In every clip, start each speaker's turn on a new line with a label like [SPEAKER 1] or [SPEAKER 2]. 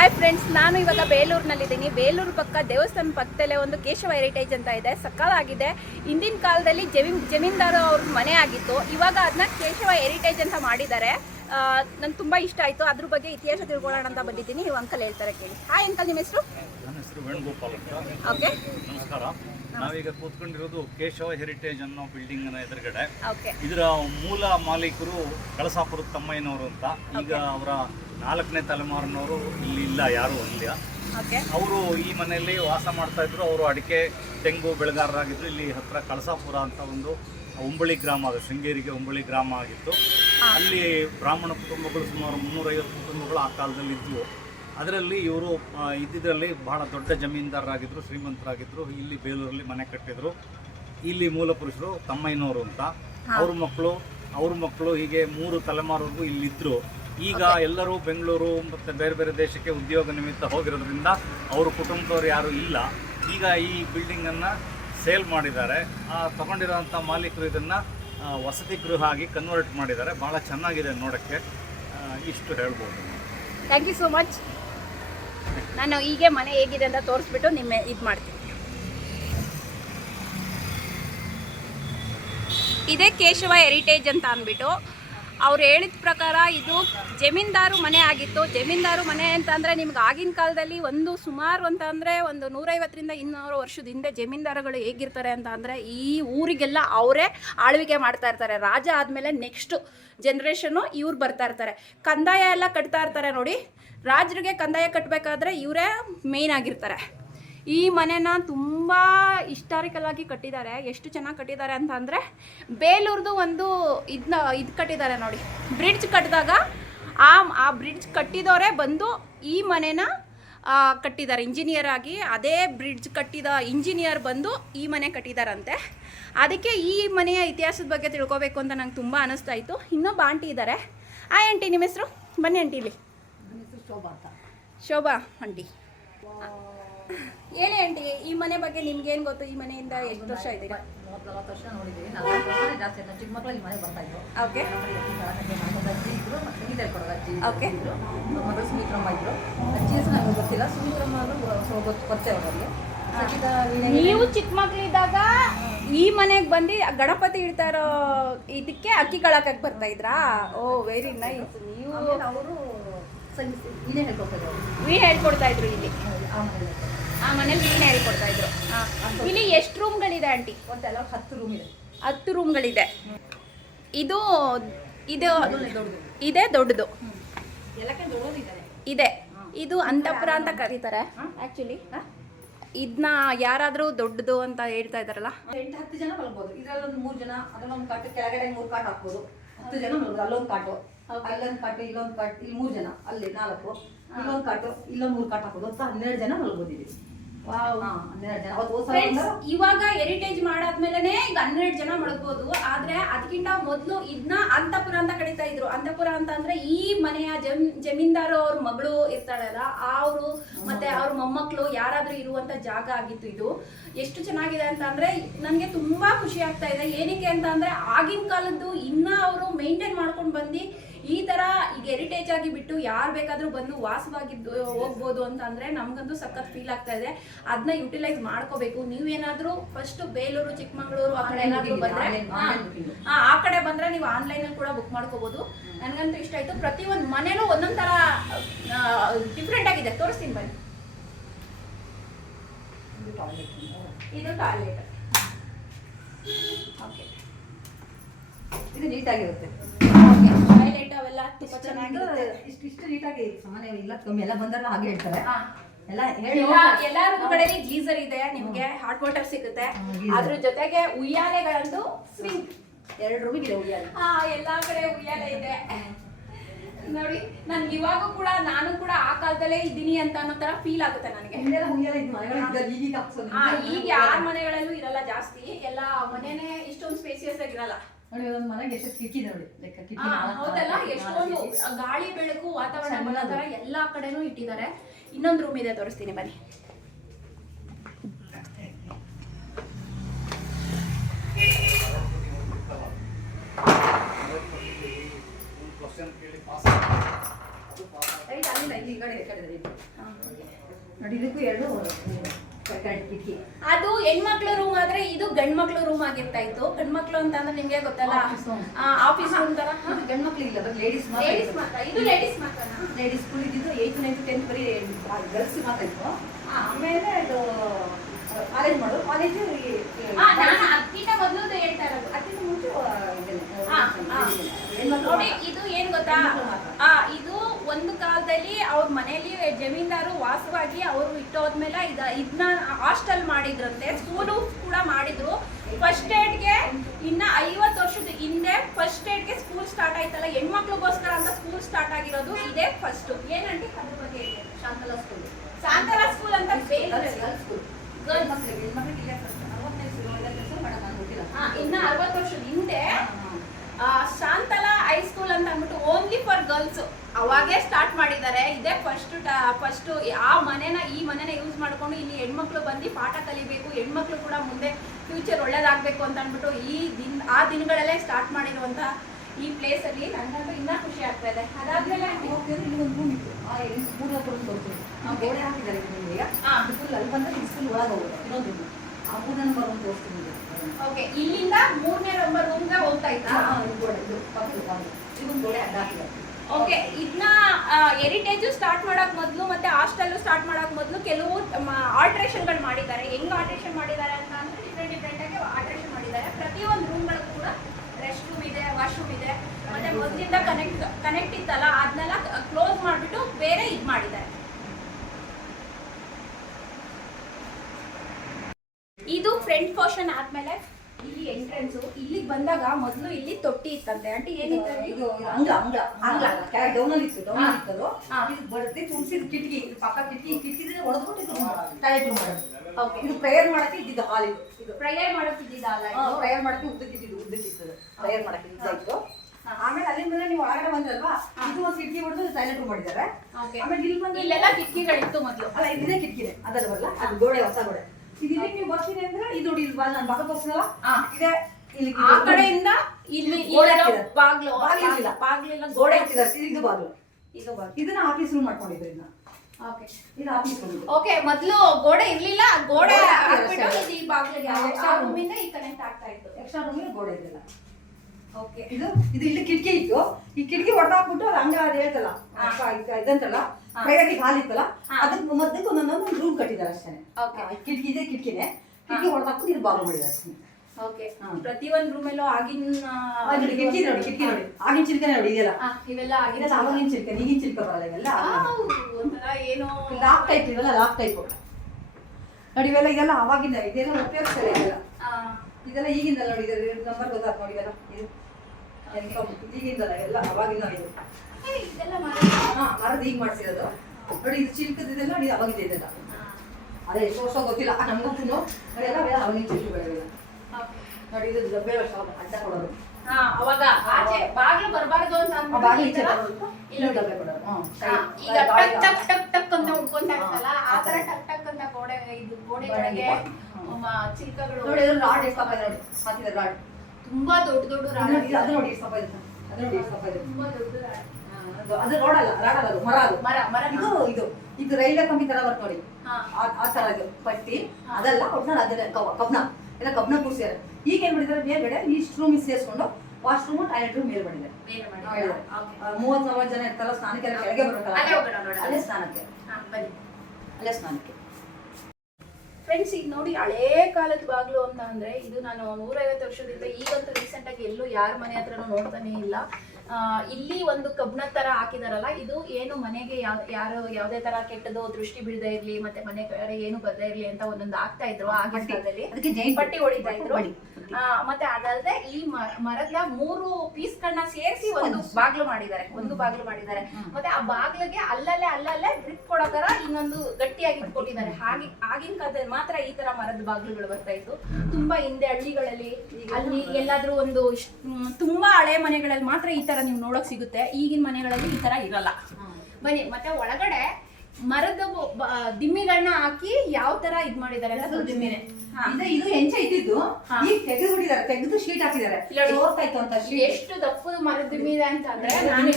[SPEAKER 1] Hi friends ನಾನು ಇವಾಗ ಬೇಲೂರಿನಲ್ಲಿದ್ದೀನಿ. ಬೇಲೂರು ಪಕ್ಕ ದೇವಸ್ಥಾನ ಪಕ್ಕದಲ್ಲೇ ಒಂದು ಕೇಶವ ಹೆರಿಟೇಜ್ ಅಂತ ಇದೆ. ಸಕ್ಕತ್ತಾಗಿದೆ. ಹಿಂದಿನ ಕಾಲದಲ್ಲಿ ಜಮೀನ್ ಜಮೀನ್ದಾರ ಅವ್ರ ಮನೆ ಆಗಿತ್ತು. ಇವಾಗ ಅದನ್ನ ಕೇಶವ ಹೆರಿಟೇಜ್ ಅಂತ ಮಾಡಿದ್ದಾರೆ. ನಂಗೆ ತುಂಬ ಇಷ್ಟ ಆಯಿತು. ಅದ್ರ ಬಗ್ಗೆ ಇತಿಹಾಸ ತಿಳ್ಕೊಳ್ಳೋಣ ಅಂತ ಬಂದಿದ್ದೀನಿ. ನೀವು ಅಂಕಲ್ ಹೇಳ್ತಾರೆ ಕೇಳಿ. ಹಾಯ್ ಅಂಕಲ್ ನಿಮ್ಮ ಹೆಸರು?
[SPEAKER 2] ನನ್ನ ಹೆಸರು ವೇಣುಗೋಪಾಲ್
[SPEAKER 1] ಓಕೆ.
[SPEAKER 2] ನಮಸ್ಕಾರ. ನಾವೀಗ ಕೂತ್ಕೊಂಡಿರೋದು ಕೇಶವ ಹೆರಿಟೇಜ್ ಅನ್ನೋ ಬಿಲ್ಡಿಂಗ್ನ ಎದುರುಗಡೆ. ಇದರ ಮೂಲ ಮಾಲೀಕರು ಕಳಸಾಪುರ ತಮ್ಮಯ್ಯನವರು ಅಂತ. ಈಗ ಅವರ ನಾಲ್ಕನೇ ತಲೆಮಾರಿನವರು ಇಲ್ಲಿ ಇಲ್ಲ ಯಾರು ಇಲ್ಲ. ಅವರು ಈ ಮನೆಯಲ್ಲಿ ವಾಸ ಮಾಡ್ತಾ ಇದ್ರು. ಅವರು ಅಡಿಕೆ ತೆಂಗು ಬೆಳೆಗಾರರಾಗಿದ್ರು. ಇಲ್ಲಿ ಹತ್ರ ಕಳಸಾಪುರ ಅಂತ ಒಂದು ಉಂಬಳಿ ಗ್ರಾಮ ಅದು ಶೃಂಗೇರಿಗೆ ಉಂಬಳಿ ಗ್ರಾಮ ಆಗಿತ್ತು. ಅಲ್ಲಿ ಬ್ರಾಹ್ಮಣ ಕುಟುಂಬಗಳು ಸುಮಾರು ಮುನ್ನೂರೈವತ್ತು ಕುಟುಂಬಗಳು ಆ ಕಾಲದಲ್ಲಿ ಇದ್ವು. ಅದರಲ್ಲಿ ಇವರು ಇದ್ದಿದ್ರಲ್ಲಿ ಬಹಳ ದೊಡ್ಡ ಜಮೀನ್ದಾರರಾಗಿದ್ದರು ಶ್ರೀಮಂತರಾಗಿದ್ದರು ಇಲ್ಲಿ ಬೇಲೂರಲ್ಲಿ ಮನೆ ಕಟ್ಟಿದ್ರು. ಇಲ್ಲಿ ಮೂಲ ಪುರುಷರು ತಮ್ಮಯ್ಯನವರು ಅಂತ. ಅವ್ರ ಮಕ್ಕಳು ಅವ್ರ ಮಕ್ಕಳು ಹೀಗೆ ಮೂರು ತಲೆಮಾರಿಗೂ ಇಲ್ಲಿದ್ದರು ಈಗ ಎಲ್ಲರೂ ಬೆಂಗಳೂರು ಮತ್ತು ಬೇರೆ ಬೇರೆ ದೇಶಕ್ಕೆ ಉದ್ಯೋಗ ನಿಮಿತ್ತ ಹೋಗಿರೋದ್ರಿಂದ ಅವ್ರ ಕುಟುಂಬದವ್ರು ಯಾರೂ ಇಲ್ಲ. ಈಗ ಈ ಬಿಲ್ಡಿಂಗನ್ನು ಸೇಲ್ ಮಾಡಿದ್ದಾರೆ. ಆ ಮಾಲೀಕರು ಇದನ್ನು ವಸತಿ ಗೃಹ ಆಗಿ ಕನ್ವರ್ಟ್ ಮಾಡಿದ್ದಾರೆ. ಭಾಳ ಚೆನ್ನಾಗಿದೆ ನೋಡೋಕ್ಕೆ. ಇಷ್ಟು ಹೇಳ್ಬೋದು.
[SPEAKER 1] ಥ್ಯಾಂಕ್ ಯು ಸೋ ಮಚ್ ನಾನು ಹೀಗೆ ಮನೆ ಹೇಗಿದೆ ಅಂತ ತೋರಿಸ್ಬಿಟ್ಟು ನಿಮ್ಮ ಇದು ಮಾಡ್ತೀನಿ. ಇದೇ ಕೇಶವ ಹೆರಿಟೇಜ್ ಅಂತ ಅಂದ್ಬಿಟ್ಟು ಅವ್ರು ಹೇಳಿದ ಪ್ರಕಾರ ಇದು ಜಮೀನ್ದಾರು ಮನೆ ಆಗಿತ್ತು. ಜಮೀನ್ದಾರು ಮನೆ ಅಂತಂದರೆ ನಿಮ್ಗೆ ಆಗಿನ ಕಾಲದಲ್ಲಿ ಒಂದು ಸುಮಾರು ಅಂತ ಅಂದರೆ ಒಂದು ನೂರೈವತ್ತರಿಂದ ಇನ್ನೂರು ವರ್ಷದ ಹಿಂದೆ ಜಮೀನ್ದಾರುಗಳು ಹೇಗಿರ್ತಾರೆ ಅಂತ ಅಂದರೆ ಈ ಊರಿಗೆಲ್ಲ ಅವರೇ ಆಳ್ವಿಕೆ ಮಾಡ್ತಾ ಇರ್ತಾರೆ. ರಾಜ ಆದಮೇಲೆ ನೆಕ್ಸ್ಟು ಜನ್ರೇಷನು ಇವ್ರು ಬರ್ತಾ ಇರ್ತಾರೆ. ಕಂದಾಯ ಎಲ್ಲ ಕಟ್ತಾ ಇರ್ತಾರೆ ನೋಡಿ. ರಾಜರಿಗೆ ಕಂದಾಯ ಕಟ್ಟಬೇಕಾದ್ರೆ ಇವರೇ ಮೇಯ್ನ್ ಆಗಿರ್ತಾರೆ. ಈ ಮನೆನ ತುಂಬ ಹಿಸ್ಟಾರಿಕಲ್ ಆಗಿ ಕಟ್ಟಿದ್ದಾರೆ. ಎಷ್ಟು ಚೆನ್ನಾಗಿ ಕಟ್ಟಿದ್ದಾರೆ ಅಂತ ಅಂದರೆ ಬೇಲೂರ್ದು ಒಂದು ಇದನ್ನ ಇದು ಕಟ್ಟಿದ್ದಾರೆ ನೋಡಿ. ಬ್ರಿಡ್ಜ್ ಕಟ್ಟಿದಾಗ ಆ ಆ ಬ್ರಿಡ್ಜ್ ಕಟ್ಟಿದವರೇ ಬಂದು ಈ ಮನೆನ ಕಟ್ಟಿದ್ದಾರೆ. ಇಂಜಿನಿಯರ್ ಆಗಿ ಅದೇ ಬ್ರಿಡ್ಜ್ ಕಟ್ಟಿದ ಇಂಜಿನಿಯರ್ ಬಂದು ಈ ಮನೆ ಕಟ್ಟಿದಾರಂತೆ. ಅದಕ್ಕೆ ಈ ಮನೆಯ ಇತಿಹಾಸದ ಬಗ್ಗೆ ತಿಳ್ಕೊಬೇಕು ಅಂತ ನಂಗೆ ತುಂಬ ಅನಿಸ್ತಾ ಇತ್ತು. ಇನ್ನೊಬ್ಬ ಆಂಟಿ ಇದ್ದಾರೆ ಆ ಆಂಟಿ ನಿಮ್ಮ ಹೆಸರು? ಬನ್ನಿ ಆಂಟಿ ಇಲ್ಲಿ. ಶೋಭಾ ಶೋಭಾ ಆಂಟಿ. ಹೇಳಿ ಆಂಟಿ ಈ ಮನೆ ಬಗ್ಗೆ ನಿಮ್ಗೇನು ಗೊತ್ತು? ಈ ಮನೆಯಿಂದ ಎಷ್ಟು ವರ್ಷ ಇದ್ದೀರಾ?
[SPEAKER 3] ಮೂವತ್ತು ನಲವತ್ತು ವರ್ಷ ನೋಡಿದ್ದೀವಿ ನಾವು ತುಂಬಾನೇ ಜಾಸ್ತಿ ಆಯ್ತು. ಚಿಕ್ಕ ಮಕ್ಕಳು ಈ ಮನೆಗೆ ಬರ್ತಾ ಇದ್ರು.
[SPEAKER 1] ಓಕೆ.
[SPEAKER 3] ನಮ್ಮಲ್ಲಿ ಅಜ್ಜಿ ತರಗತಿ ಮಾಡಿದ ಅಜ್ಜಿ ಇದ್ರು ಮತ್ತೆ ಸಂಗೀತ ಹೇಳ್ಕೊಡೋದು ಅಜ್ಜಿ
[SPEAKER 1] Okay.
[SPEAKER 3] ಇದ್ರು. ಮಗಳು ಸುಮಿತ್ರಮ್ಮ ಇದ್ರು. ಅಜ್ಜಿ ಹೆಸರು ನಮಗೆ ಗೊತ್ತಿಲ್ಲ. ಸುಮಿತ್ರಮ್ಮ ಅನ್ನೋ ಗೊತ್ತು ಪರಿಚಯ ಅವರಿಗೆ. ಸಂಗೀತ
[SPEAKER 1] ನೀವು ಚಿಕ್ಕ ಮಕ್ಳಿದ್ದಾಗ ಈ ಮನೆಗೆ ಬಂದು ಗಣಪತಿ ಇಡ್ತಾ ಇರೋ ಇದಕ್ಕೆ ಅಕ್ಕಿ ಕಳಕ ಬರ್ತಾ ಇದ್ರಾ? ಓ ವೆರಿ ನೈಸ್ ನೀವು
[SPEAKER 3] ಅವರು. ವೀಣೆ ಹೇಳ್ಕೊಡ್ತಾ ಇದ್ರು
[SPEAKER 1] ಇಲ್ಲಿ.
[SPEAKER 3] ಆ ಮನೇಲಿ
[SPEAKER 1] ಮನೇಲಿ ವೀಣೆ ಹೇಳ್ಕೊಡ್ತಾ ಇದ್ರು. ಇಲ್ಲಿ ಎಷ್ಟು ರೂಮ್ಗಳಿದೆ ಆಂಟಿ?
[SPEAKER 3] ಒಟ್ಟೆಲ್ಲ ಹತ್ತು ರೂಮ್ ಇದೆ.
[SPEAKER 1] ಹತ್ತು ರೂಮ್ಗಳಿದೆ ಇದು ಇದು ಇದೆ ದೊಡ್ಡದು. ಇದೆ. ಇದು ಅಂತಪುರ ಅಂತ ಕರೀತಾರೆ. ಆಕ್ಚುಲಿ ಇದನ್ನ ಯಾರಾದರೂ ದೊಡ್ಡದು ಅಂತ ಹೇಳ್ತಾ ಇದ್ದಾರಲ್ಲ?
[SPEAKER 3] ಎಂಟು ಹತ್ತು ಜನ ಮಲಗ್ಬೋದು. ಇದ್ರಲ್ಲಿ ಒಂದು ಮೂರು ಜನ ಅದ್ರಲ್ಲೊಂದು ಕಾಟು ಕೆಳಗಡೆ ಮೂರು ಕಾಟು ಹಾಕ್ಬೋದು. ಹತ್ತು ಜನ ಮಲ್ಬೋದು ಅಲ್ಲೊಂದು ಕಾಟು. ಅಲ್ಲೊಂದು ಕಟ್ಟು ಇಲ್ಲೊಂದು ಕಟ್ಟು ಇಲ್ಲಿ ಮೂರು ಜನ ಅಲ್ಲಿ ನಾಲ್ಕು. ಇಲ್ಲೊಂದು ಕಟ್ಟು ಇಲ್ಲೊಂದು ಮೂರು ಕಟ್ ಹಾಕೋದು. ಒಟ್ಟು ಹನ್ನೆರಡು ಜನ ಬಂದಾಗ
[SPEAKER 1] ಇವಾಗ ಹೆರಿಟೇಜ್ ಮಾಡಾದ್ಮೇಲೆ ಈಗ ಹನ್ನೆರಡು ಜನ ಮಡಗ್ಬೋದು ಆದ್ರೆ ಅದಕ್ಕಿಂತ ಮೊದಲು ಇದನ್ನ ಅಂತಪುರ ಅಂತ ಕರೀತಾ ಇದ್ರು. ಅಂತಪುರ ಅಂತ ಅಂದ್ರೆ ಈ ಮನೆಯ ಜಮ್ ಜಮೀನ್ದಾರು ಅವ್ರ ಮಗಳು ಇರ್ತಾಳಲ್ಲ ಅವರು ಮತ್ತೆ ಅವ್ರ ಮೊಮ್ಮಕ್ಕಳು ಯಾರಾದ್ರೂ ಇರುವಂತ ಜಾಗ ಆಗಿತ್ತು ಇದು. ಎಷ್ಟು ಚೆನ್ನಾಗಿದೆ ಅಂತ ಅಂದ್ರೆ ನನ್ಗೆ ತುಂಬಾ ಖುಷಿ ಆಗ್ತಾ ಇದೆ. ಏನಕ್ಕೆ ಅಂತ ಅಂದ್ರೆ ಆಗಿನ ಕಾಲದ್ದು ಇನ್ನ ಅವರು ಮೇಂಟೈನ್ ಮಾಡ್ಕೊಂಡು ಬಂದು ಈ ತರ ಈಗ ಹೆರಿಟೇಜ್ ಆಗಿ ಬಿಟ್ಟು ಯಾರು ಬೇಕಾದ್ರೂ ಬಂದು ವಾಸವಾಗಿದ್ದು ಹೋಗ್ಬೋದು ಅಂತ ಅಂದ್ರೆ ನಮ್ಗಂತೂ ಸಖತ್ ಫೀಲ್ ಆಗ್ತಾ ಇದೆ. ಅದನ್ನ ಯುಟಿಲೈಸ್ ಮಾಡ್ಕೋಬೇಕು. ನೀವೇನಾದ್ರೂ ಫಸ್ಟ್ ಬೇಲೂರು ಚಿಕ್ಕಮಗಳೂರು ಆ ಕಡೆ ಏನಾದ್ರೂ ಬಂದ್ರೆ ಆ ಕಡೆ ಬಂದ್ರೆ ನೀವು ಆನ್ಲೈನ್ ಅಲ್ಲಿ ಕೂಡ ಬುಕ್ ಮಾಡ್ಕೋಬಹುದು ನನಗಂತೂ ಇಷ್ಟ ಆಯ್ತು. ಪ್ರತಿ ಒಂದು ಮನೇಲೂ ಒಂದೊಂದ್ ತರ ಡಿಫ್ರೆಂಟ್ ಆಗಿದೆ. ತೋರಿಸ್ತೀನಿ ಬನ್ನಿ.
[SPEAKER 3] ಇದು
[SPEAKER 1] ಟಾಯ್ಲೆಟ್ ಓಕೆ
[SPEAKER 3] ಇದು ನೀಟಾಗಿರುತ್ತೆ
[SPEAKER 1] ಅವೆಲ್ಲ ತುಂಬಾ ಚೆನ್ನಾಗಿರುತ್ತೆ.
[SPEAKER 3] ಇಷ್ಟು ಇಷ್ಟು ನೀಟಾಗಿ ಸಾಮಾನ್ಯ ಇಲ್ಲ ಕಮ್ಮಿ ಎಲ್ಲ ಬಂದಾಗ ಹಾಗೆ ಹೇಳ್ತಾರೆ. ಎಲ್ಲ ಹೇಳಿ
[SPEAKER 1] ಎಲ್ಲ ಎಲ್ಲಾ ಕಡೆಲಿ ಗೀಸರ್ ಇದೆ ನಿಮ್ಗೆ ಹಾಟ್ ವಾಟರ್ ಸಿಗುತ್ತೆ. ಅದ್ರ ಜೊತೆಗೆ ಉಯ್ಯಾಲೆಗಳಂದು ಸ್ವಿಂಗ್
[SPEAKER 3] ಎರಡು ರೂಮಿಗೆ ಉಯ್ಯಾಲೆ.
[SPEAKER 1] ಹಾ ಎಲ್ಲಾ ಕಡೆ ಉಯ್ಯಾಲೆ ಇದೆ. ನೋಡಿ ನನ್ಗೆ ಇವಾಗ ಕೂಡ ನಾನು ಕೂಡ ಆ ಕಾಲದಲ್ಲೇ ಇದ್ದೀನಿ ಅಂತ ಅನ್ನೋ ತರ ಫೀಲ್ ಆಗುತ್ತೆ ನನಗೆ. ಈಗ ಯಾರ ಮನೆಗಳಲ್ಲೂ ಇರಲ್ಲ ಜಾಸ್ತಿ. ಎಲ್ಲ ಮನೆನೇ ಇಷ್ಟೊಂದು ಸ್ಪೇಸಿಯಸ್ ಆಗಿರಲ್ಲ.
[SPEAKER 3] ನೋಡಿ ಒಂದು ಮನೆಗೆ ಎಷ್ಟು ಕಿಟಕಿ ನೋಡಿ. ಲೆಕ್ಕ ಕಿಟಕಿ
[SPEAKER 1] ಹೌದಲ್ಲ? ಎಷ್ಟೊಂದು ಗಾಳಿ ಬೆಳಕು ವಾತಾವರಣ. ಬರೋ ತರ ಎಲ್ಲಾ ಕಡೆನೂ ಇಟ್ಟಿದ್ದಾರೆ. ಇನ್ನೊಂದು ರೂಮ್ ಇದೆ ತೋರಿಸ್ತೀನಿ ಬನ್ನಿ.
[SPEAKER 3] ನೋಡಿ ಇದಕ್ಕೂ ಎರಡು
[SPEAKER 1] ಅದು ಹೆಣ್ಮಕ್ಳು ರೂಮ್ ಆದ್ರೆ ಇದು ಗಂಡ್ಮಕ್ಳು ರೂಮ್ ಆಗಿರ್ತಾ ಇತ್ತು. ಗಂಡ್ಮಕ್ಳು ಅಂತ ಅಂದ್ರೆ ನಿಮ್ಗೆ ಗೊತ್ತಲ್ಲ. ಆಫೀಸ್ ರೂಮ್ ತರ?
[SPEAKER 3] ಇದು ಮಕ್ಳು ಇಲ್ಲ ಲೇಡೀಸ್
[SPEAKER 1] ಲೇಡೀಸ್ ಮಾತ್ರ ಇದು ಲೇಡೀಸ್ ಮಾತ್ರ
[SPEAKER 3] ಲೇಡೀಸ್ ಸ್ಕೂಲ್ ಇದ್ದಿದ್ದು ಏಯ್ತ್ ನೈನ್ತ್ ಟೆಂತ್ ಬರೀ ಗರ್ಲ್ಸ್ ಮಾತ್ರ ಇತ್ತು. ಆಮೇಲೆ ಅದು ಕಾಲೇಜ್ ಮಾಡು. ಕಾಲೇಜು
[SPEAKER 1] ನಾನು ಅದಕ್ಕಿಂತ ಮೊದಲು ಹೇಳ್ತಾ ಇರೋದು.
[SPEAKER 3] ಅದಕ್ಕಿಂತ ಮುಂಚೆ
[SPEAKER 1] ಇದು ಏನ್ ಗೊತ್ತಾ? ಒಂದು ಕಾಲದಲ್ಲಿ ಅವ್ರ ಮನೆಯಲ್ಲಿ ಜಮೀನ್ದಾರು ವಾಸವಾಗಿ ಅವರು ಇಟ್ಟೋದ್ಮೇಲೆ ಇದ ಇದನ್ನ ಹಾಸ್ಟೆಲ್ ಮಾಡಿದ್ರಂತೆ. ಸ್ಕೂಲು ಕೂಡ ಮಾಡಿದ್ರು. ಫಸ್ಟ್ ಏಡ್ಗೆ ಇನ್ನ ಐವತ್ತು ವರ್ಷದ ಹಿಂದೆ ಫಸ್ಟ್ ಏಡ್ಗೆ ಸ್ಕೂಲ್ ಸ್ಟಾರ್ಟ್ ಆಯ್ತಲ್ಲ. ಹೆಣ್ಮಕ್ಳಿಗೋಸ್ಕರ ಅಂತ ಸ್ಕೂಲ್ ಸ್ಟಾರ್ಟ್ ಆಗಿರೋದು ಇದೇ ಫಸ್ಟ್ ಏನಂತ ಅದ್ರ ಬಗ್ಗೆ.
[SPEAKER 3] ಶಾಂತಲಾ ಸ್ಕೂಲ್
[SPEAKER 1] ಶಾಂತಲಾ ಸ್ಕೂಲ್ ಅಂತ
[SPEAKER 3] ಸ್ಕೂಲ್
[SPEAKER 1] ಹಾ, ಇನ್ನ ಅರವತ್ತು ವರ್ಷದ ಹಿಂದೆ
[SPEAKER 3] ಹಾ,
[SPEAKER 1] ಆ, ಶಾಂತಲಾ ಹೈಸ್ಕೂಲ್ ಅಂತ ಅಂದ್ಬಿಟ್ಟು ಓನ್ಲಿ ಫಾರ್ ಗರ್ಲ್ಸ್ ಅವಾಗೇ ಸ್ಟಾರ್ಟ್ ಮಾಡಿದ್ದಾರೆ. ಇದೇ ಫಸ್ಟ್ ಫಸ್ಟ್ ಆ ಮನೆನ ಈ ಮನೆನ ಯೂಸ್ ಮಾಡ್ಕೊಂಡು ಇಲ್ಲಿ ಹೆಣ್ಮಕ್ಳು ಬಂದು ಪಾಠ ಕಲಿಬೇಕು ಹೆಣ್ಮಕ್ಳು ಕೂಡ ಮುಂದೆ ಫ್ಯೂಚರ್ ಒಳ್ಳೇದಾಗಬೇಕು ಅಂತ ಅಂದ್ಬಿಟ್ಟು ಈ ದಿನ ಆ ದಿನಗಳಲ್ಲೇ ಸ್ಟಾರ್ಟ್ ಮಾಡಿರುವಂತ ಈ ಪ್ಲೇಸ್ ಅಲ್ಲಿ ನನಗಂತೂ ಇನ್ನೂ ಖುಷಿ ಆಗ್ತಾ ಇದೆ. ಅದಾದ್ಮೇಲೆ
[SPEAKER 3] ಹಾ. ಹೋಗ್ತಿದ್ರೆ ಇಲ್ಲಿ ಒಂದು ರೂಮ್ ಇತ್ತು. ಆ ಮೂರು ರೂಮ್ ತೋರಿಸ್ತೀನಿ ನಾವು ಗೋಡೆ ಹಾಕಿದ್ದಾರೆ ಅಲ್ಲಿ ಬಂದ್ರೆ ಒಳಗೆ ಇನ್ನೊಂದು. ಆ ತೋರಿಸ್ತೀನಿ
[SPEAKER 1] ಓಕೆ ಇಲ್ಲಿಂದ ಮೂರನೇ ನಂಬರ್ ರೂಮ್ಗೆ ಹೋಗ್ತಾ ಇತ್ತು
[SPEAKER 3] ಗೋಡೆ ಇದು ಪಕ್ಕದ ಗೋಡೆ. ಇದೊಂದು ಗೋಡೆ ಅಡ್ಡ ಹಾಕಿದ್ದಾರೆ.
[SPEAKER 1] ಓಕೆ ಇದನ್ನ ಹೆರಿಟೇಜು ಸ್ಟಾರ್ಟ್ ಮಾಡಕ್ ಮೊದಲು ಮತ್ತೆ ಹಾಸ್ಟೆಲ್ ಸ್ಟಾರ್ಟ್ ಮಾಡಕ್ ಮೊದಲು ಕೆಲವು ಆಲ್ಟ್ರೇಷನ್ಗಳು ಮಾಡಿದ್ದಾರೆ. ಹೆಂಗ್ ಆಲ್ಟ್ರೇಷನ್ ಮಾಡಿದ್ದಾರೆ ಅಂತ ಅಂದ್ರೆ ಡಿಫ್ರೆಂಟ್ ಆಗಿ ಆಲ್ಟ್ರೇಷನ್ ಮಾಡಿದ್ದಾರೆ. ಪ್ರತಿಯೊಂದು ರೂಮ್ಗಳು ಕೂಡ ರೆಸ್ಟ್ ರೂಮ್ ಇದೆ ವಾಶ್ರೂಮ್ ಇದೆ. ಮತ್ತೆ ಮೊದಲಿಂದ ಕನೆಕ್ಟ್ ಕನೆಕ್ಟ್ ಇತ್ತಲ್ಲ ಅದನ್ನೆಲ್ಲ ಕ್ಲೋಸ್ ಮಾಡಿಬಿಟ್ಟು ಬೇರೆ ಇದು ಮಾಡಿದ್ದಾರೆ. ಇದು ಫ್ರಂಟ್ ಪೋರ್ಷನ್ ಆದ್ಮೇಲೆ ಇಲ್ಲಿ ಎಂಟ್ರೆನ್ಸ್ ಇಲ್ಲಿಗೆ ಬಂದಾಗ ಮೊದಲು ಇಲ್ಲಿ ತೊಟ್ಟಿ ಇತ್ತಂತೆ. ಆಂಟಿ ಏನಿತ್ತು?
[SPEAKER 3] ಇದು ಅಂಗ ಅಂಗ. ಅಂಗ್ಲ ಅಂಗ್ಲ ಕೆಳಗೆ ಇತ್ತು ಡೌನಲ್ಲಿ ಇತ್ತು ಅದು. ಇದು ಬರ್ತಿ ತುಂಬಿಸಿದ ಕಿಟಕಿ ಇದು ಪಕ್ಕ ಕಿಟಕಿ ಕಿಟಕಿದ್ರೆ ಹೊಡೆದ್ಬಿಟ್ಟು ಇದು ಮಾಡೋದು
[SPEAKER 1] ಓಕೆ
[SPEAKER 3] ಇದು ಪ್ರೇಯರ್ ಮಾಡಕ್ಕೆ ಇದ್ದಿದ್ದು ಹಾಲ್ ಇದು. ಇದು
[SPEAKER 1] ಪ್ರೇಯರ್ ಇದ್ದಿದ್ದ ಇದು?
[SPEAKER 3] ಪ್ರೇಯರ್ ಮಾಡಕ್ಕೆ ಉದ್ದಕ್ಕಿದ್ದು ಉದ್ದಕ್ಕಿತ್ತು ಪ್ರೇಯರ್ ಮಾಡಕ್ಕೆ ಇದ್ದಾಯ್ತು ಆಮೇಲೆ ಅಲ್ಲಿ ಮೇಲೆ ನೀವು ಒಳಗಡೆ ಬಂದ್ರಲ್ವಾ ಇದು ಒಂದು ಕಿಟಕಿ ಹೊಡೆದು ರೂಮ್ ಮಾಡಿದ್ದಾರೆ. ಆಮೇಲೆ ಇಲ್ಲಿ ಬಂದು
[SPEAKER 1] ಇಲ್ಲೆಲ್ಲ ಕಿಟಕಿಗಳಿತ್ತು ಮೊದಲು.
[SPEAKER 3] ಅಲ್ಲ ಇದೇ ಕಿಟಕಿನೇ ಅದಲ್ಲ ಬರಲ್ಲ. ಅದು ಗೋಡೆ ಹೊಸ ಗೋಡೆ. ಇದು ಇಲ್ಲಿ ನೀವು ಬರ್ತೀನಿ ಅಂದ್ರೆ ಇದು ನೋಡಿ ಇಲ್ಲಿ ನಾನು ಪಕ್ಕ ತೋರಿಸಿದಲ್ಲ
[SPEAKER 1] ಹಾ.
[SPEAKER 3] ಇದೆ.
[SPEAKER 1] ಆ ಕಡೆಯಿಂದ ಇಲ್ಲಿ
[SPEAKER 3] ಗೋಡೆ ಹಾಕಿದ್ದಾರೆ.
[SPEAKER 1] ಬಾಗ್ಲು
[SPEAKER 3] ಬಾಗಿಲಿಲ್ಲ.
[SPEAKER 1] ಬಾಗ್ಲಿಲ್ಲ
[SPEAKER 3] ಗೋಡೆ ಹಾಕಿದ್ದಾರೆ ಇದು ಬಾಗಿಲು.
[SPEAKER 1] ಇದು ಬಾಗ್ಲು.
[SPEAKER 3] ಇದನ್ನ ಆಫೀಸ್ ರೂಮ್ ಮಾಡ್ಕೊಂಡಿದ್ರು ಇದನ್ನ
[SPEAKER 1] ಓಕೆ.
[SPEAKER 3] ಇದು ಆಫೀಸ್ ರೂಮ್.
[SPEAKER 1] ಓಕೆ ಮೊದಲು ಗೋಡೆ ಇರ್ಲಿಲ್ಲ ಗೋಡೆ
[SPEAKER 3] ಗೋಡೆ
[SPEAKER 1] ಹಾಕ್ಬಿಟ್ಟು
[SPEAKER 3] ಅಷ್ಟೇ.
[SPEAKER 1] ಇದು ಈ ಬಾಗ್ಲಿಗೆ ಎಕ್ಸ್ಟ್ರಾ ರೂಮಿಂದ ಈ ಕನೆಕ್ಟ್ ಆಗ್ತಾ ಇತ್ತು.
[SPEAKER 3] ಎಕ್ಸ್ಟ್ರಾ ರೂಮಿಗೆ ಗೋಡೆ ಇರಲಿಲ್ಲ.
[SPEAKER 1] ಓಕೆ.
[SPEAKER 3] ಇದು ಇದು ಇಲ್ಲಿ ಕಿಟಕಿ ಇತ್ತು. ಈ ಕಿಟಕಿ ಹೊಡೆದಾಕ್ಬಿಟ್ಟು ಹಂಗ ಅದು ಹೇಳ್ತಲ್ಲ ಅಪ್ಪ ಇದ್- ಇದಂತಲ್ಲ?
[SPEAKER 1] ಹಾ.
[SPEAKER 3] ಪ್ರೈವೇಟ್ ಹಾಲ್ ಇತ್ತಲ್ಲ?
[SPEAKER 1] ಹಾ.
[SPEAKER 3] ಅದಕ್ಕೆ ಮದ್ದಕ್ಕೆ ಒಂದೊಂದೊಂದು ರೂಮ್ ಕಟ್ಟಿದ್ದಾರೆ ಅಷ್ಟೇ
[SPEAKER 1] Okay.
[SPEAKER 3] ಕಿಟಕಿ ಇದೆ ಕಿಟಕಿನೇ. ಕಿಟಕಿ ಹೊಡೆದಾಕ್ಬಿಟ್ಟು ಇದು ಬಾಗಿಲು ಮಾಡಿದ್ದಾರೆ ಅಷ್ಟೇ
[SPEAKER 1] ಓಕೆ
[SPEAKER 3] ಪ್ರತಿ
[SPEAKER 1] ಒಂದು ರೂಮಲ್ಲೂ ಆಗಿನ
[SPEAKER 3] ಕಿಟಕಿ ನೋಡಿ ಕಿಟಕಿ ನೋಡಿ. ಆಗಿನ ಚಿಲ್ಕನೆ ನೋಡಿ ಇದೆಲ್ಲ.
[SPEAKER 1] ಆ, ಇವೆಲ್ಲ ಆಗಿನ
[SPEAKER 3] ಆವಾಗಿನ ಚಿಲ್ಕ ಈಗಿನ ಚಿಲ್ಕ ಬರಲ್ಲ ಇವೆಲ್ಲ.
[SPEAKER 1] ಒಂಥರ ಏನೋ
[SPEAKER 3] ಲಾಕ್ ಟೈಪ್ ಇವೆಲ್ಲ ಲಾಕ್ ಟೈಪ್ ನೋಡಿ ಇವೆಲ್ಲ ಇದೆಲ್ಲ ಅವಾಗಿಂದ ಇದೆಲ್ಲ ಉಪಯೋಗಿಸ್ತಾರೆ ಇದೆಲ್ಲ ಇದೆಲ್ಲ ಈಗಿಂದ ನೋಡಿ ಇದರ ನಂಬರ್ ಗೊತ್ತಾತ್ ನೋಡಿ ಇವೆಲ್ಲ. ಇದು ಈಗಿಂದಲ್ಲ ಎಲ್ಲ ಅವಾಗಿಂದ ಇದು.
[SPEAKER 1] ಇದೆಲ್ಲ
[SPEAKER 3] ಹಾ ಮರದ ಈಗ ಮಾಡ್ಸಿರೋದು. ನೋಡಿ ಇದು ಚಿಲ್ಕದಿದೆಲ್ಲ ನೋಡಿ ಅವಾಗಿದೆ ಇದೆಲ್ಲ. ಅದೇ ಎಷ್ಟು ವರ್ಷ ಗೊತ್ತಿಲ್ಲ. ನಮ್ಗಂತೂ ನೋಡಿ ಎಲ್ಲ ಅವಾಗಿನ ಚಿಲ್ಕುಗಳಿವೆಲ್ಲ ನೋಡಿ ಇದು ಡಬ್ಬೆ ಅಡ್ಡ ಕೊಡೋದು.
[SPEAKER 1] ಹಾ ಅವಾಗ ಆಚೆ ಬಾಗ್ಲು ಬರಬಾರ್ದು ಅಂತ
[SPEAKER 3] ಆ
[SPEAKER 1] ಅಂದ್ಬಿಟ್ಟು
[SPEAKER 3] ಬಾಗಿಲು ಈಚೆ
[SPEAKER 1] ತರ-
[SPEAKER 3] ಬರೋದು
[SPEAKER 1] ಇಲ್ಲ.
[SPEAKER 3] ಇಲ್ಲಿ ಡಬ್ಬೆ ಕೊಡೋದು.
[SPEAKER 1] ಹಾ, ಈಗ ಟಕ್ ಟಕ್ ಟಕ್ ಟಕ್ ಅಂತ ಉಡ್ಕೊಂತ ಇರ್ತಲ್ಲ ಆ ತರ ಟಕ್ ಟಕ್ ಅಂತ ಗೋಡೆ ಇದು ಗೋಡೆಗಳಿಗೆ ಮ- ಚಿಲ್ಕಗಳು
[SPEAKER 3] ನೋಡಿ ಇದು ರಾಡ್ ಎಷ್ಟು ಇದೆ ನೋಡಿ. ಹಾಕಿದ ರಾಡ್.
[SPEAKER 1] ತುಂಬಾ ದೊಡ್ಡ ದೊಡ್ಡ
[SPEAKER 3] ಅದು
[SPEAKER 1] ರಾಡ್
[SPEAKER 3] ಅದು ನೋಡಿ ಎಷ್ಟು ಇದೆ ಅದು ನೋಡಿ ಎಷ್ಟು ಇದೆ
[SPEAKER 1] ತುಂಬಾ ದೊಡ್ಡ ರಾಡ್.
[SPEAKER 3] ಅದು- ರೋಡ್ ಅಲ್ಲ ರಾಡ್ ಅಲ್ಲ ಮರ ಅದು.
[SPEAKER 1] ಮರ ಮರ
[SPEAKER 3] ಇದು ಇದು. ಇದು ರೈಲ್ವೆ ಕಂಬಿ ತರ ಬರ್ತ ನೋಡಿ.
[SPEAKER 1] ಹಾ.
[SPEAKER 3] ಆ- ತರ ಇದು ಪಟ್ಟಿ. ಅದೆಲ್ಲ ಒಟ್ನಲ್ಲಿ ಅದನ್ನ ಕಬ್ಣ ಎಲ್ಲ ಕಬ್ಬನ ಕೂರಿಸಿದ್ದಾರೆ ಈಗ ಏನ್ ಮಾಡಿದ್ದಾರೆ? ಮೇಲ್ಗಡೆ ಇಷ್ಟು ರೂಮ್ ಸೇರಿಸ್ಕೊಂಡು ವಾಶ್ರೂಮ್ ಟಾಯ್ಲೆಟ್ ರೂಮ್ ಮೇಲೆ ಮಾಡಿದ್ದಾರೆ. ಮೂವತ್ ನಲವತ್ತು ಜನ ಇರ್ತಾರಲ್ಲ ಸ್ನಾನಕ್ಕೆ ಕೆಳಗೆ ಬರ್ಬೇಕಲ್ಲ
[SPEAKER 1] ಅಲ್ಲೇ
[SPEAKER 3] ಸ್ನಾನಕ್ಕೆ.
[SPEAKER 1] ಹಾ ಬನ್ನಿ.
[SPEAKER 3] ಅಲ್ಲೇ ಸ್ನಾನಕ್ಕೆ.
[SPEAKER 1] ಫ್ರೆಂಡ್ಸ್ ಈಗ ನೋಡಿ ಹಳೇ ಕಾಲದ ಬಾಗ್ಲು ಅಂತ ಅಂದ್ರೆ ಇದು ನಾನು ನೂರೈವತ್ತು ವರ್ಷದಿಂದ ಈಗಂತೂ ರೀಸೆಂಟ್ ಆಗಿ ಎಲ್ಲೂ ಯಾರ ಮನೆ ಹತ್ರನೂ ನೋಡ್ತಾನೆ ಇಲ್ಲ. ಇಲ್ಲಿ ಒಂದು ಕಬ್ಣ ತರ ಹಾಕಿದಾರಲ್ಲ ಇದು ಏನು ಮನೆಗೆ ಯಾವ ಯಾರು ಯಾವ್ದೇ ತರ ಕೆಟ್ಟದು ದೃಷ್ಟಿ ಬೀಳದೆ ಇರ್ಲಿ ಮತ್ತೆ ಮನೆ ಕಡೆ ಏನು ಬರದೇ ಇರ್ಲಿ ಅಂತ ಒಂದೊಂದು ಆಗ್ತಾ ಇದ್ರು ಆಗಿನ ಕಾಲದಲ್ಲಿ.
[SPEAKER 3] ಅದಕ್ಕೆ ಜೈನ್
[SPEAKER 1] ಪಟ್ಟಿ ಹೊಡಿತಾ ಇದ್ರು. ಆ, ಮತ್ತೆ ಅದಲ್ಲದೆ ಈ ಮರದ ಮೂರು ಪೀಸ್ ಗಳನ್ನ ಸೇರಿಸಿ ಒಂದು ಬಾಗ್ಲು ಮಾಡಿದ್ದಾರೆ. ಒಂದು ಬಾಗ್ಲು ಮಾಡಿದ್ದಾರೆ. ಮತ್ತೆ ಆ ಬಾಗ್ಲಿಗೆ ಅಲ್ಲಲ್ಲೇ ಅಲ್ಲಲ್ಲೇ ಗ್ರಿಪ್ ಕೊಡೋ ತರ ಇನ್ನೊಂದು ಗಟ್ಟಿಯಾಗಿ ಇಟ್ಕೊಂಡಿದ್ದಾರೆ. ಹಾಗೆ ಆಗಿನ ಕಾಲದಲ್ಲಿ ಮಾತ್ರ ಈ ತರ ಮರದ ಬಾಗ್ಲುಗಳು ಬರ್ತಾ ಇತ್ತು. ತುಂಬಾ ಹಿಂದೆ ಹಳ್ಳಿಗಳಲ್ಲಿ ಅಲ್ಲಿ ಎಲ್ಲಾದ್ರೂ ಒಂದು ತುಂಬಾ ಹಳೆ ಮನೆಗಳಲ್ಲಿ ಮಾತ್ರ ಈ ತರ ನೀವು ನೋಡಕ್ ಸಿಗುತ್ತೆ. ಈಗಿನ ಮನೆಗಳಲ್ಲಿ ಈ ತರ ಇರಲ್ಲ. ಬನ್ನಿ ಮತ್ತೆ ಒಳಗಡೆ ಮರದ ದಿಮ್ಮಿಗಳನ್ನ ಹಾಕಿ ಯಾವ ತರ ಇದ್ ಮಾಡಿದ್ದಾರೆ.
[SPEAKER 3] ಇದು ಹೆಂಚೆ ಇದ್ದಿದ್ದು. ಈಗ ತೆಗೆದು ಬಿಟ್ಟಿದ್ದಾರೆ ತೆಗೆದು ಶೀಟ್ ಹಾಕಿದ್ದಾರೆ. ಅಂತ
[SPEAKER 1] ಎಷ್ಟು ದಪ್ಪ ಮರದ ದಿಮ್ಮಿ ಇದೆ ಅಂತ ಅಂದ್ರೆ ನಾನು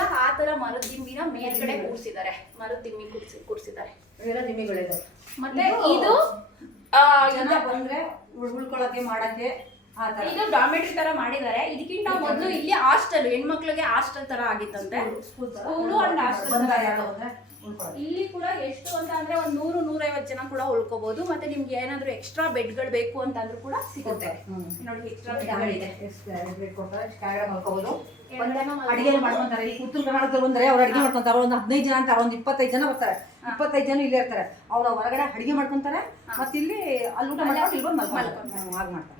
[SPEAKER 1] ಆ ತರ ಮರದ ದಿಮ್ಮಿನ ಮೇಲ್ಗಡೆ ಕೂರ್ಸಿದ್ದಾರೆ. ಮರದ ದಿಮ್ಮಿ ಕೂರ್ಸಿ ಕೂರ್ಸಿದ್ದಾರೆ.
[SPEAKER 3] ಇವೆಲ್ಲ
[SPEAKER 1] ಮತ್ತೆ ಇದು
[SPEAKER 3] ಜನ ಬಂದ್ರೆ ಉಳ್- ಉಳ್ಕೊಳಕ್ಕೆ ಮಾಡಕ್ಕೆ
[SPEAKER 1] ಇದು ಡಾಮೆಟ್ರಿ ತರ ಮಾಡಿದ್ದಾರೆ. ಇದಕ್ಕಿಂತ ಮೊದಲು ಇಲ್ಲಿ ಹಾಸ್ಟೆಲ್ ಹೆಣ್ಮಕ್ಳಿಗೆ ಹಾಸ್ಟೆಲ್ ತರ ಆಗಿತ್ತಂತೆ.
[SPEAKER 3] ಸ್ಕೂಲು
[SPEAKER 1] ಅಂಡ್ ಹಾಸ್ಟೆಲ್ ಇಲ್ಲಿ ಕೂಡ ಎಷ್ಟು ಅಂತ ಅಂದ್ರೆ ಒಂದ್ ನೂರು ನೂರೈವತ್ತು ಜನ ಕೂಡ ಉಳ್ಕೋಬಹುದು ಮತ್ತೆ ನಿಮ್ಗೆ ಏನಾದ್ರು ಎಕ್ಸ್ಟ್ರಾ ಬೆಡ್ಗಳು ಬೇಕು ಅಂತ ಅಂದ್ರೂ ಕೂಡ ಸಿಗುತ್ತೆ. ನೋಡಿ ಎಕ್ಸ್ಟ್ರಾ ಬೆಡ್ಗಳಿದೆ.
[SPEAKER 3] ಅಡಿಗೆ ಮಾಡ್ಕೊಂತಾರೆ. ಈ ಉತ್ತರ ಕರ್ನಾಟಕದಲ್ಲಿ ಬಂದ್ರೆ ಅವ್ರು ಅಡಿಗೆ ಮಾಡ್ಕೊಂತಾರೆ. ಒಂದು ಹದಿನೈದು ಜನ ಅಂತಾರೆ. ಒಂದು ಇಪ್ಪತ್ತೈದು ಜನ ಬರ್ತಾರೆ. ಇಪ್ಪತ್ತೈದು ಜನ ಇಲ್ಲೇ ಇರ್ತಾರೆ. ಅವ್ರ ಹೊರಗಡೆ ಅಡಿಗೆ ಮಾಡ್ಕೊಂತಾರೆ. ಮತ್ತೆ ಇಲ್ಲಿ ಅಲ್ಲಿ ಊಟ ಮಾಡ್ಕೊಂಡು ಇಲ್ಲಿ ಬಂದು ಮಲ್ಕೊಂತಾರೆ. ಹಾಗೆ ಮಾಡ್ತಾರೆ.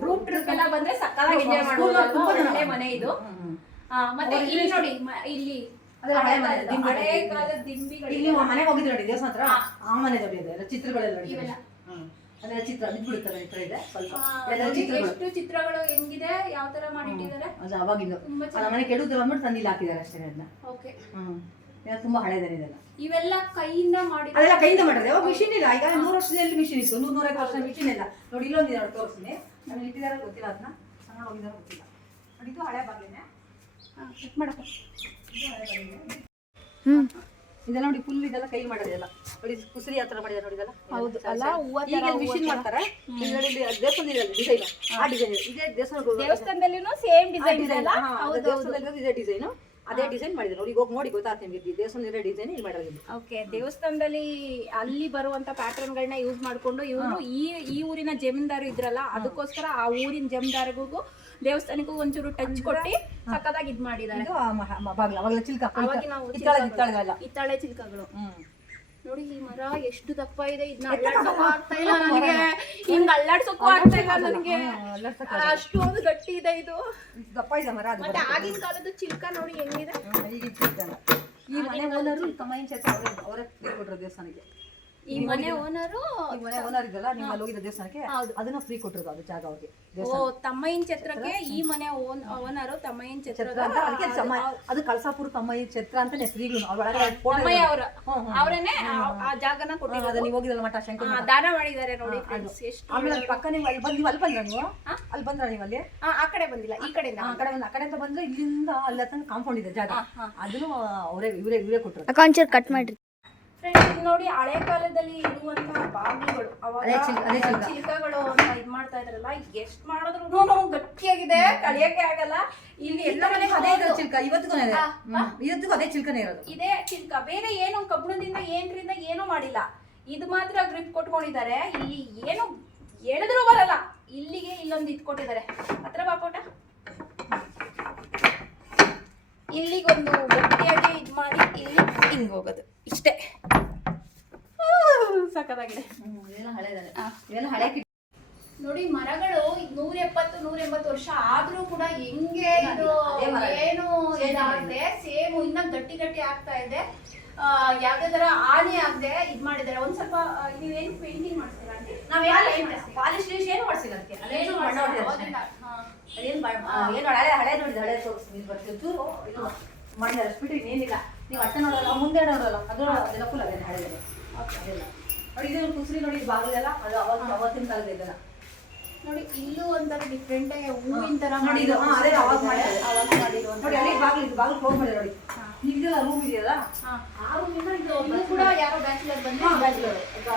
[SPEAKER 1] ಗ್ರೂಪ್ ಟ್ರಿಪ್ ಎಲ್ಲ ಬಂದ್ರೆ ಸಕ್ಕತ್ತಾಗಿ ಎಂಜಾಯ್ ಮನೆ ಇದು. ಮತ್ತೆ ಇಲ್ಲಿ ನೋಡಿ ಇಲ್ಲಿ
[SPEAKER 3] ಹಳೆ
[SPEAKER 1] ಕಾಲದ ದಿಂಬಿಗಳು
[SPEAKER 3] ಇಲ್ಲಿ ಮನೆಗೆ ಹೋಗಿದ್ರು ನೋಡಿ ದೇವಸ್ಥಾನ ಹತ್ರ ಆ ಮನೆ ದೊಡ್ಡಿದೆ ಎಲ್ಲ ಚಿತ್ರಗಳೆಲ್ಲ
[SPEAKER 1] ಇವೆಲ್ಲ.
[SPEAKER 3] ಹ್ಮ್. ಅದೆಲ್ಲ ಚಿತ್ರ ಬಿದ್ಬಿಡುತ್ತದೆ ಈ ಕಡೆ ಇದೆ ಸ್ವಲ್ಪ. ಎಲ್ಲ ಚಿತ್ರಗಳು.
[SPEAKER 1] ಎಷ್ಟು ಚಿತ್ರಗಳು ಹೆಂಗಿದೆ ಯಾವ ತರ ಮಾಡಿಟ್ಟಿದ್ದಾರೆ.
[SPEAKER 3] ಅದು ಅವಾಗಿಂದು.
[SPEAKER 1] ತುಂಬಾ
[SPEAKER 3] ಆ ಮನೆ ಕೆಡುತ್ತೆ ಅಂದ್ಬಿಟ್ಟು ತಂದಿಲ್ಲ ಹಾಕಿದ್ದಾರೆ ಅಷ್ಟೇ ಅದನ್ನ.
[SPEAKER 1] ಓಕೆ.
[SPEAKER 3] ಹ್ಮ್. ಇದು ತುಂಬಾ ಹಳೆದರ ಇದೆಲ್ಲ.
[SPEAKER 1] ಇವೆಲ್ಲ ಕೈಯಿಂದ ಮಾಡಿ
[SPEAKER 3] ಅದೆಲ್ಲ ಕೈಯಿಂದ ಮಾಡಿದ್ರೆ ಯಾವಾಗ ಮಿಷಿನ್ ಇಲ್ಲ. ಈಗ ನೂರು ವರ್ಷದಲ್ಲಿ ಮಿಷಿನ್ ಇತ್ತು. ನೂರ ನೂರೈವತ್ತು ವರ್ಷ ಮಿಷಿನ್ ಇಲ್ಲ. ನೋಡಿ ಇಲ್ಲೊಂದು ನೋಡಿ ತೋರಿಸ್ತೀನಿ. ನಾನು ಇಟ್ಟಿದ್ದಾರೆ ಗೊತ್ತಿಲ್ಲ ಅದನ್ನ. ಸಣ್ಣ ಹೋಗಿದ್ದಾರೆ ಗೊತ್ತಿಲ್ಲ. ನೋಡಿ ಇದು ಹಳೆ ಬಾಗಿನೇ
[SPEAKER 1] ಚೆಕ್ ಮಾಡಪ್ಪ.
[SPEAKER 3] ಇದೆಲ್ಲ ನೋಡಿ ಫುಲ್ ಇದೆಲ್ಲ ಕೈ ಮಾಡೋದಿಲ್ಲ ನೋಡಿ ಕುಸರಿ ಆ ಥರ ಮಾಡಿದ್ದಾರೆ ನೋಡಿ
[SPEAKER 1] ಹೌದು, ಅಲ್ಲ, ಹೂವ
[SPEAKER 3] ಈಗ ಮಿಷಿನ್ ಮಾಡ್ತಾರೆ? ಇಲ್ಲಿ ನೋಡಿ ದೇವಸ್ಥಾನ ಇದೆ ಡಿಸೈನ್ ಆ ಡಿಸೈನ್ ಇದೇ. ದೇವಸ್ಥಾನ
[SPEAKER 1] ದೇವಸ್ಥಾನದಲ್ಲಿನೂ ಸೇಮ್ ಡಿಸೈನ್ ಇದೆ ಅಲ್ಲ ಹೌದು
[SPEAKER 3] ದೇವಸ್ಥಾನದಲ್ಲಿ ಇದೇ ಡಿಸೈನು ಅದೇ ಡಿಸೈನ್ ಮಾಡಿದ್ರು ನೋಡಿ ಹೋಗಿ ನೋಡಿ ಗೊತ್ತಾಗ್ತದೆ ನಿಮಗೆ. ದೇವಸ್ಥಾನ ಇರೋ ಡಿಸೈನ್ ಇಲ್ಲಿ ಮಾಡಿರೋದು
[SPEAKER 1] ಓಕೆ ದೇವಸ್ಥಾನದಲ್ಲಿ ಅಲ್ಲಿ ಬರುವಂತ ಪ್ಯಾಟರ್ನ್ ಗಳನ್ನ ಯೂಸ್ ಮಾಡ್ಕೊಂಡು ಇವರು ಈ ಈ ಊರಿನ ಜಮೀನ್ದಾರು ಇದ್ರಲ್ಲ ಅದಕ್ಕೋಸ್ಕರ ಆ ಊರಿನ ಜಮೀನ್ದಾರಿಗೂ ದೇವಸ್ಥಾನಕ್ಕೂ ಒಂಚೂರು ಟಚ್ ಕೊಟ್ಟು ಸಕ್ಕದಾಗಿ ಇದ್ ಮಾಡಿದ್ದಾರೆ.
[SPEAKER 3] ಇತ್ತಾಳೆ
[SPEAKER 1] ಚಿಲ್ಕಗಳು. ನೋಡಿ ಈ ಮರ ಎಷ್ಟು ದಪ್ಪ ಇದೆ ಇದನ್ನ ಅಲ್ಲಾಡ್ಸಕ್ಕೂ ಆಗ್ತಾ ಇಲ್ಲ ನನಗೆ. ಹಿಂಗ್ ಅಲ್ಲಾಡ್ಸಕ್ಕೂ ಆಗ್ತಾ ಇಲ್ಲ ನನಗೆ. ಅಷ್ಟೊಂದು ಗಟ್ಟಿ ಇದೆ ಇದು.
[SPEAKER 3] ದಪ್ಪ ಇದೆ ಮರ ಅದು
[SPEAKER 1] ಮತ್ತೆ ಆಗಿನ ಕಾಲದ ಚಿಲ್ಕ ನೋಡಿ ಹೆಂಗಿದೆ.
[SPEAKER 3] ಈ ಮನೆ ಓನರು ಕಮಾಯಿನ್ ಚರ್ಚ್ ಅವರೇ ಅವರೇ ಕೊಟ್ಟರು ದೇವಸ್ಥಾನಕ್ಕೆ.
[SPEAKER 1] ಈ ಮನೆ ಓನರು
[SPEAKER 3] ಈ ಮನೆ ಓನರ್ ಇದಲ್ಲ ನೀವು ಅಲ್ಲಿ ಹೋಗಿದ್ದ ದೇವಸ್ಥಾನಕ್ಕೆ ಅದನ್ನ ಫ್ರೀ ಕೊಟ್ಟಿರೋದು ಅದು ಜಾಗ ಅವ್ರಿಗೆ
[SPEAKER 1] ಓ ತಮ್ಮಯ್ಯನ ಛತ್ರಕ್ಕೆ ಈ ಮನೆ ಓನ್ ಓನರು ತಮ್ಮಯ್ಯನ
[SPEAKER 3] ಛತ್ರ ಅಂತ ಅದಕ್ಕೆ ಸಮ ಅದು ಕಳಸಾಪುರ ತಮ್ಮಯ್ಯ ಛತ್ರ ಅಂತ ಹೆಸರು ಈಗಲೂ ಒಳಗಡೆ
[SPEAKER 1] ತಮ್ಮಯ್ಯ ಅವರ.
[SPEAKER 3] ಹ್ಮ್, ಹ್ಮ್.
[SPEAKER 1] ಅವರೇನೆ ಆ ಜಾಗನ
[SPEAKER 3] ಕೊಟ್ಟಿದ್ರು
[SPEAKER 1] ಕೊಟ್ಟಿರೋದು.
[SPEAKER 3] ಅದು ನೀವು ಹೋಗಿದ್ರಲ್ಲ ಮಠ ಶಂಕರ
[SPEAKER 1] ದಾನ ಮಾಡಿದ್ದಾರೆ ನೋಡಿ ಫ್ರೆಂಡ್ಸ್ ಎಷ್ಟು
[SPEAKER 3] ಆಮೇಲೆ ಅಲ್ಲಿ ಪಕ್ಕ ನೀವು ಅಲ್ಲಿ ಬಂದು ನೀವು ಅಲ್ಲಿ ಬಂದ್ರ ನೀವು? ಅಲ್ಲಿ ಬಂದ್ರ ನೀವು ಅಲ್ಲಿ?
[SPEAKER 1] ಆ, ಆ ಕಡೆ ಬಂದಿಲ್ಲ ಈ ಕಡೆಯಿಂದ
[SPEAKER 3] ಆ ಕಡೆ ಬಂದ ಆ ಕಡೆಯಿಂದ ಬಂದ್ರೆ ಇಲ್ಲಿಂದ ಅಲ್ಲ ತನಕ ಕಾಂಪೌಂಡ್ ಇದೆ ಜಾಗ. ಅದನ್ನು ಅವರೇ ಇವರೇ ಇವರೇ ಕೊಟ್ಟರು
[SPEAKER 4] ಅಕೌಂಟ್ ಕಟ್ ಮಾಡ್ರಿ.
[SPEAKER 1] ಫ್ರೆಂಡ್ಸ್ ಇದು ನೋಡಿ ಹಳೆ ಕಾಲದಲ್ಲಿ ಇರುವಂತಹ ಬಾಗಿಲುಗಳು ಅವಾಗ. ಚಿಲ್ಕಗಳು ಅಂತ ಇದ್ ಮಾಡ್ತಾ ಇದ್ರಲ್ಲ ಎಷ್ಟ್ ಮಾಡಿದ್ರು ಗಟ್ಟಿಯಾಗಿದೆ ಕಳಿಯಕ್ಕೆ ಆಗಲ್ಲ. ಇಲ್ಲಿ ಎಲ್ಲ ಮನೆ
[SPEAKER 3] ಅದೇ ಚಿಲ್ಕ ಇವತ್ತಿಗೂ ಇವತ್ತಿಗೂ ಅದೇ ಚಿಲ್ಕನೇ ಇರೋದು.
[SPEAKER 1] ಇದೇ ಚಿಲ್ಕ ಬೇರೆ ಏನು ಕಬ್ಬಿಣದಿಂದ ಏನ್ರಿಂದ ಏನು ಮಾಡಿಲ್ಲ. ಇದು ಮಾತ್ರ ಗ್ರಿಪ್ ಕೊಟ್ಕೊಂಡಿದ್ದಾರೆ. ಇಲ್ಲಿ ಏನು ಎಳೆದ್ರು ಬರಲ್ಲ. ಇಲ್ಲಿಗೆ ಇಲ್ಲೊಂದು ಇಟ್ಕೊಟ್ಟಿದ್ದಾರೆ ಹತ್ರ ಬಾಪೋಟ ಇಲ್ಲಿಗೊಂದು ಗಟ್ಟಿಯಾಗಿ ಇದ್ ಮಾಡಿ ಇಲ್ಲಿ ಹಿಂಗ್ ಹೋಗೋದು. ಇಷ್ಟೇ. ಸಾಕಾಗಿದೆ
[SPEAKER 3] ಇವೆಲ್ಲ ಹಳೆ
[SPEAKER 1] ನೋಡಿ ಮರಗಳು ನೂರ ಎಪ್ಪತ್ತು ನೂರ ಎಂಬತ್ತು ವರ್ಷ ಆದ್ರೂ ಕೂಡ ಹೆಂಗೆ ಇದು. ಏನು ಇದಾಗದೆ ಸೇಮ್ ಇನ್ನ ಗಟ್ಟಿ ಗಟ್ಟಿ ಆಗ್ತಾ ಇದೆ. ಆ, ಯಾವ್ದೇ ತರ ಹಾನಿ ಆಗದೆ ಇದ್ ಮಾಡಿದಾರೆ ಒಂದ್ ಸ್ವಲ್ಪ ನೀವ್ ನೀವೇನು ಪೇಂಟಿಂಗ್ ಮಾಡ್ತೀರಾ ಆಂಟಿ?
[SPEAKER 3] ನಾವೇನು ಪಾಲಿಶ್ ಗಿಲಿಶ್ ಏನು ಮಾಡ್ಸಿಲ್ಲ ಅದಕ್ಕೆ. ಅದೇನು ಬಣ್ಣ ಹೊಡೆದಿಲ್ಲ. ಅಷ್ಟೇ.
[SPEAKER 1] ಹೌದಿಲ್ಲ? ಹಾ.
[SPEAKER 3] ಅದೇನು ಏನು ಹಳೆ ಹಳೆ ನೋಡಿದ ಹಳೆ ತೋರಿಸ್ತೀನಿ ಬರ್ತೀವಿ ಚೂರು ಇದು ಮಾಡಿದ್ದಾರೆ ಅಷ್ಟು ಇನ್ನೇನಿಲ್ಲ. ನೀವು ಅಷ್ಟೇ ನೋಡಲ್ಲ ಮುಂದೆ ನೋಡೋಲ್ಲ ಅದು ಅದೆಲ್ಲ ಫುಲ್ ಅದೇ ಹಳೆದಿದೆ ಅದೆಲ್ಲ ನೋಡಿ ಇದು ಕುಸ್ರಿ ನೋಡಿ ಬಾಗಿಲೆಲ್ಲ ಅದು ಅವಾಗ ಅವತ್ತಿನ ಕಾಲದ ಇದೆಲ್ಲ.
[SPEAKER 1] ನೋಡಿ ಇಲ್ಲೂ ಒಂಥರ ಡಿಫ್ರೆಂಟ್ ಹೂವಿನ ತರ
[SPEAKER 3] ನೋಡಿ ಇದು, ಹಾ, ಅದೇ ಅವಾಗ ಮಾಡಿರೋದು.
[SPEAKER 1] ಅವಾಗ ಮಾಡಿರುವಂತ
[SPEAKER 3] ನೋಡಿ ಅಲ್ಲಿ ಬಾಗಿಲು ಇದು ಬಾಗಿಲು ಕ್ಲೋಸ್ ಮಾಡಿ ನೋಡಿ. ಇದೆಲ್ಲ ರೂಮ್ ಇದೆಯಲ್ಲ? ಆ ರೂಮಿಂದ ಇದು
[SPEAKER 1] ಕೂಡ ಯಾರೋ ಬ್ಯಾಚುಲರ್ ಬಂದ್ರೆ